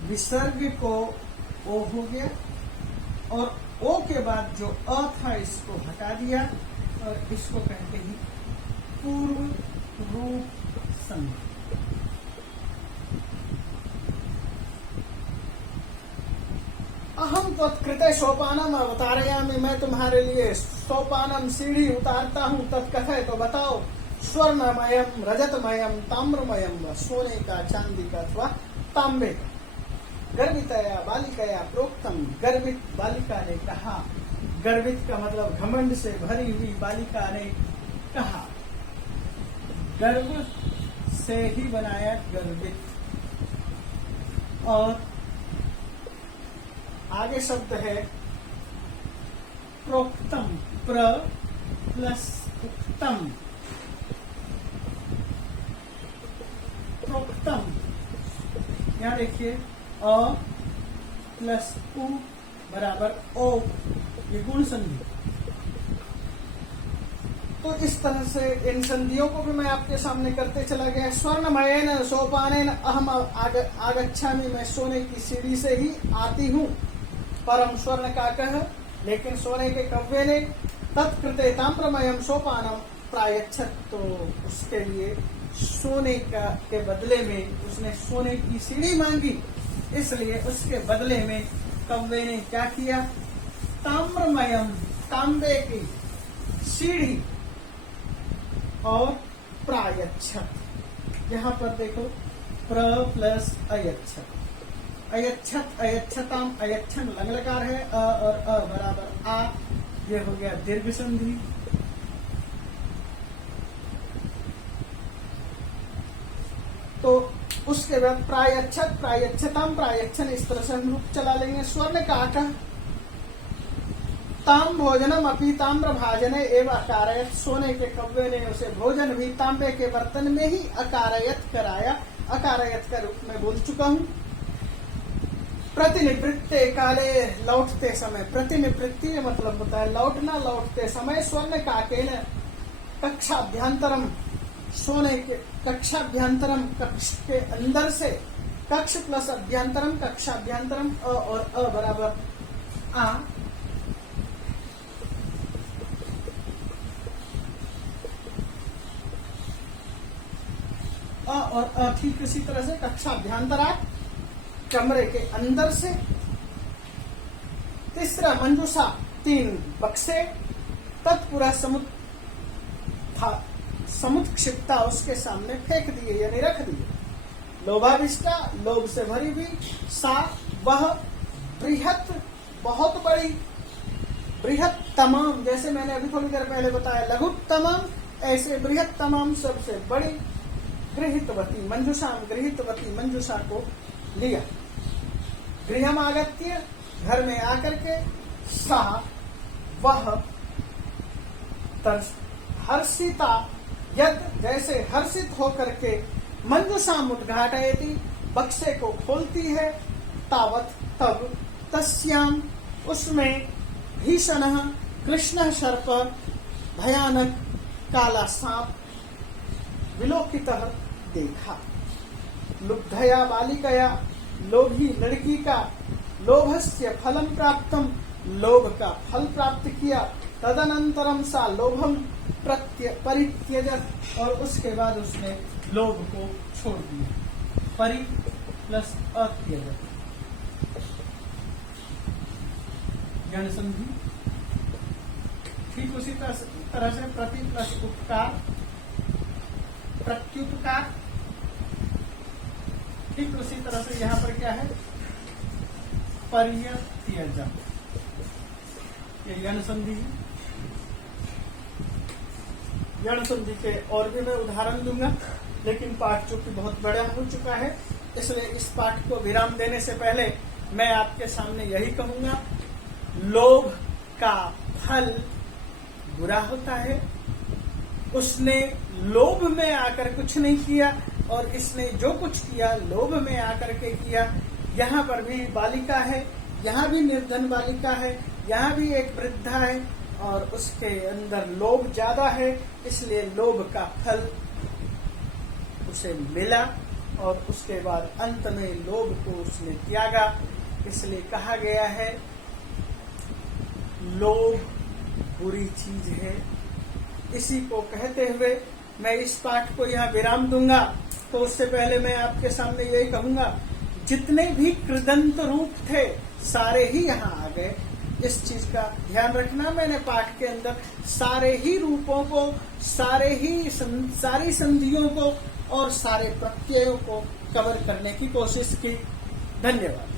विसर्ग को ओ हो गया और ओ के बाद जो अ था इसको हटा दिया और इसको कहते हैं पूर्व रूप संधि। अहम तत्कृते सोपानम अवतारयामि, मैं तुम्हारे लिए सोपानम, सीढ़ी उतारता हूँ। तत्कथे, तो बताओ। स्वर्णमयम, रजतमयम, ताम्रमयम, सोने का, चांदी का अथवा तांबे का। गर्वितया बालिकया प्रोक्तम, गर्वित बालिका ने कहा। गर्वित का मतलब घमंड से भरी हुई बालिका ने कहा। गर्व से ही बनाया गर्वित। और आगे शब्द है प्रोक्तम, प्र प्लस उक्तम, प्रोक्तम। यहाँ देखिए अ प्लस उ बराबर ओ, ये गुण संधि। तो इस तरह से इन संधियों को भी मैं आपके सामने करते चला गया। स्वर्णमयेन सोपानेन अहम आगच्छामि, मैं सोने की सीढ़ी से ही आती हूँ। परम स्वर्ण का कह, लेकिन सोने के कव्वे ने तत्कृते ताम्रमयम सोपानम प्रायच्छत, तो उसके लिए सोने का के बदले में उसने सोने की सीढ़ी मांगी, इसलिए उसके बदले में कव्वे ने क्या किया, ताम्रमयम, तांबे की सीढ़ी और प्रायच्छत। यहाँ पर देखो प्र प्लस अयच्छत, अयच्छत, अयच्छताम, अयच्छन लंग लकार है, अ और अ बराबर आ, ये हो गया दीर्घ संधि। तो उसके बाद प्रायच्छत, प्रायच्छताम, प्रायच्छन, इस तरह से हम रूप चला लेंगे। स्वर्ण काका ताम भोजनम अपि ताम्र भाजने एवं अकारयत, सोने के कव्वे ने उसे भोजन भी तांबे के बर्तन में ही अकारयत कराया। अकारयत का रूप में बोल चुका हूँ। प्रतिनिवृत्ते काले, लौटते समय। प्रतिनिवृत्ति मतलब होता है लौटना, लौटते समय। स्वर्ण काके न कक्षाभ्यंतरम, सोने के कक्षाभ्यंतरम, कक्ष के अंदर से। कक्ष प्लस अभ्यंतरम, कक्षाभ्यंतरम, अ और अ बराबर आ। अ और अ ठीक इसी तरह से कक्षाभ्यंतरा, कमरे के अंदर से। तीसरा मंजूषा, 3 बक्से। तत्पुरा समुत्क्षिप्ता, उसके सामने फेंक दिए यानी रख दिए। लोभाविष्टा, लोभ से भरी हुई। सा, वह। बृहत, बहुत बड़ी। बृहत तमाम, जैसे मैंने अभी थोड़ी देर पहले बताया लघुत तमाम, ऐसे बृहत तमाम सबसे बड़ी। गृहीतवती, मंजूषाम गृहीतवती, मंजूषा को लिया। गृहम आगत्य, घर में आकर के। सा, वह। हर्षिता यद जैसे हर्षित होकर के मंजूषाम उद्घाटयति बक्से को खोलती है, तावत तब तस्याम उसमें भीषण कृष्ण सर्प भयानक काला सांप विलोकितः देखा। लुब्धया बालिकया लोभी लड़की का लोभस्य फलम प्राप्तम लोभ का फल प्राप्त किया। तदनंतरम सा लोभम परित्यजत और उसके बाद उसने लोभ को छोड़ दिया। परि प्लस अत्यजत ज्ञान संधि। ठीक उसी तरह से प्रति प्लस उपकार प्रत्युपकार। ठीक उसी तरह से यहाँ पर क्या है, परित्यजन, ये यण संधि। यण संधि के और भी मैं उदाहरण दूंगा, लेकिन पाठ चूंकि बहुत बड़ा हो चुका है, इसलिए इस पाठ को विराम देने से पहले मैं आपके सामने यही कहूंगा, लोभ का फल बुरा होता है। उसने लोभ में आकर कुछ नहीं किया और इसने जो कुछ किया लोभ में आकर के किया। यहाँ पर भी बालिका है, यहाँ भी निर्धन बालिका है, यहाँ भी एक वृद्धा है और उसके अंदर लोभ ज्यादा है, इसलिए लोभ का फल उसे मिला और उसके बाद अंत में लोभ को उसने त्यागा। इसलिए कहा गया है लोभ बुरी चीज है। इसी को कहते हुए मैं इस पाठ को यहाँ विराम दूंगा। तो उससे पहले मैं आपके सामने यही कहूंगा, जितने भी कृदंत रूप थे सारे ही यहाँ आ गए। इस चीज का ध्यान रखना, मैंने पाठ के अंदर सारे ही रूपों को, सारी संधियों को और सारे प्रत्ययों को कवर करने की कोशिश की। धन्यवाद।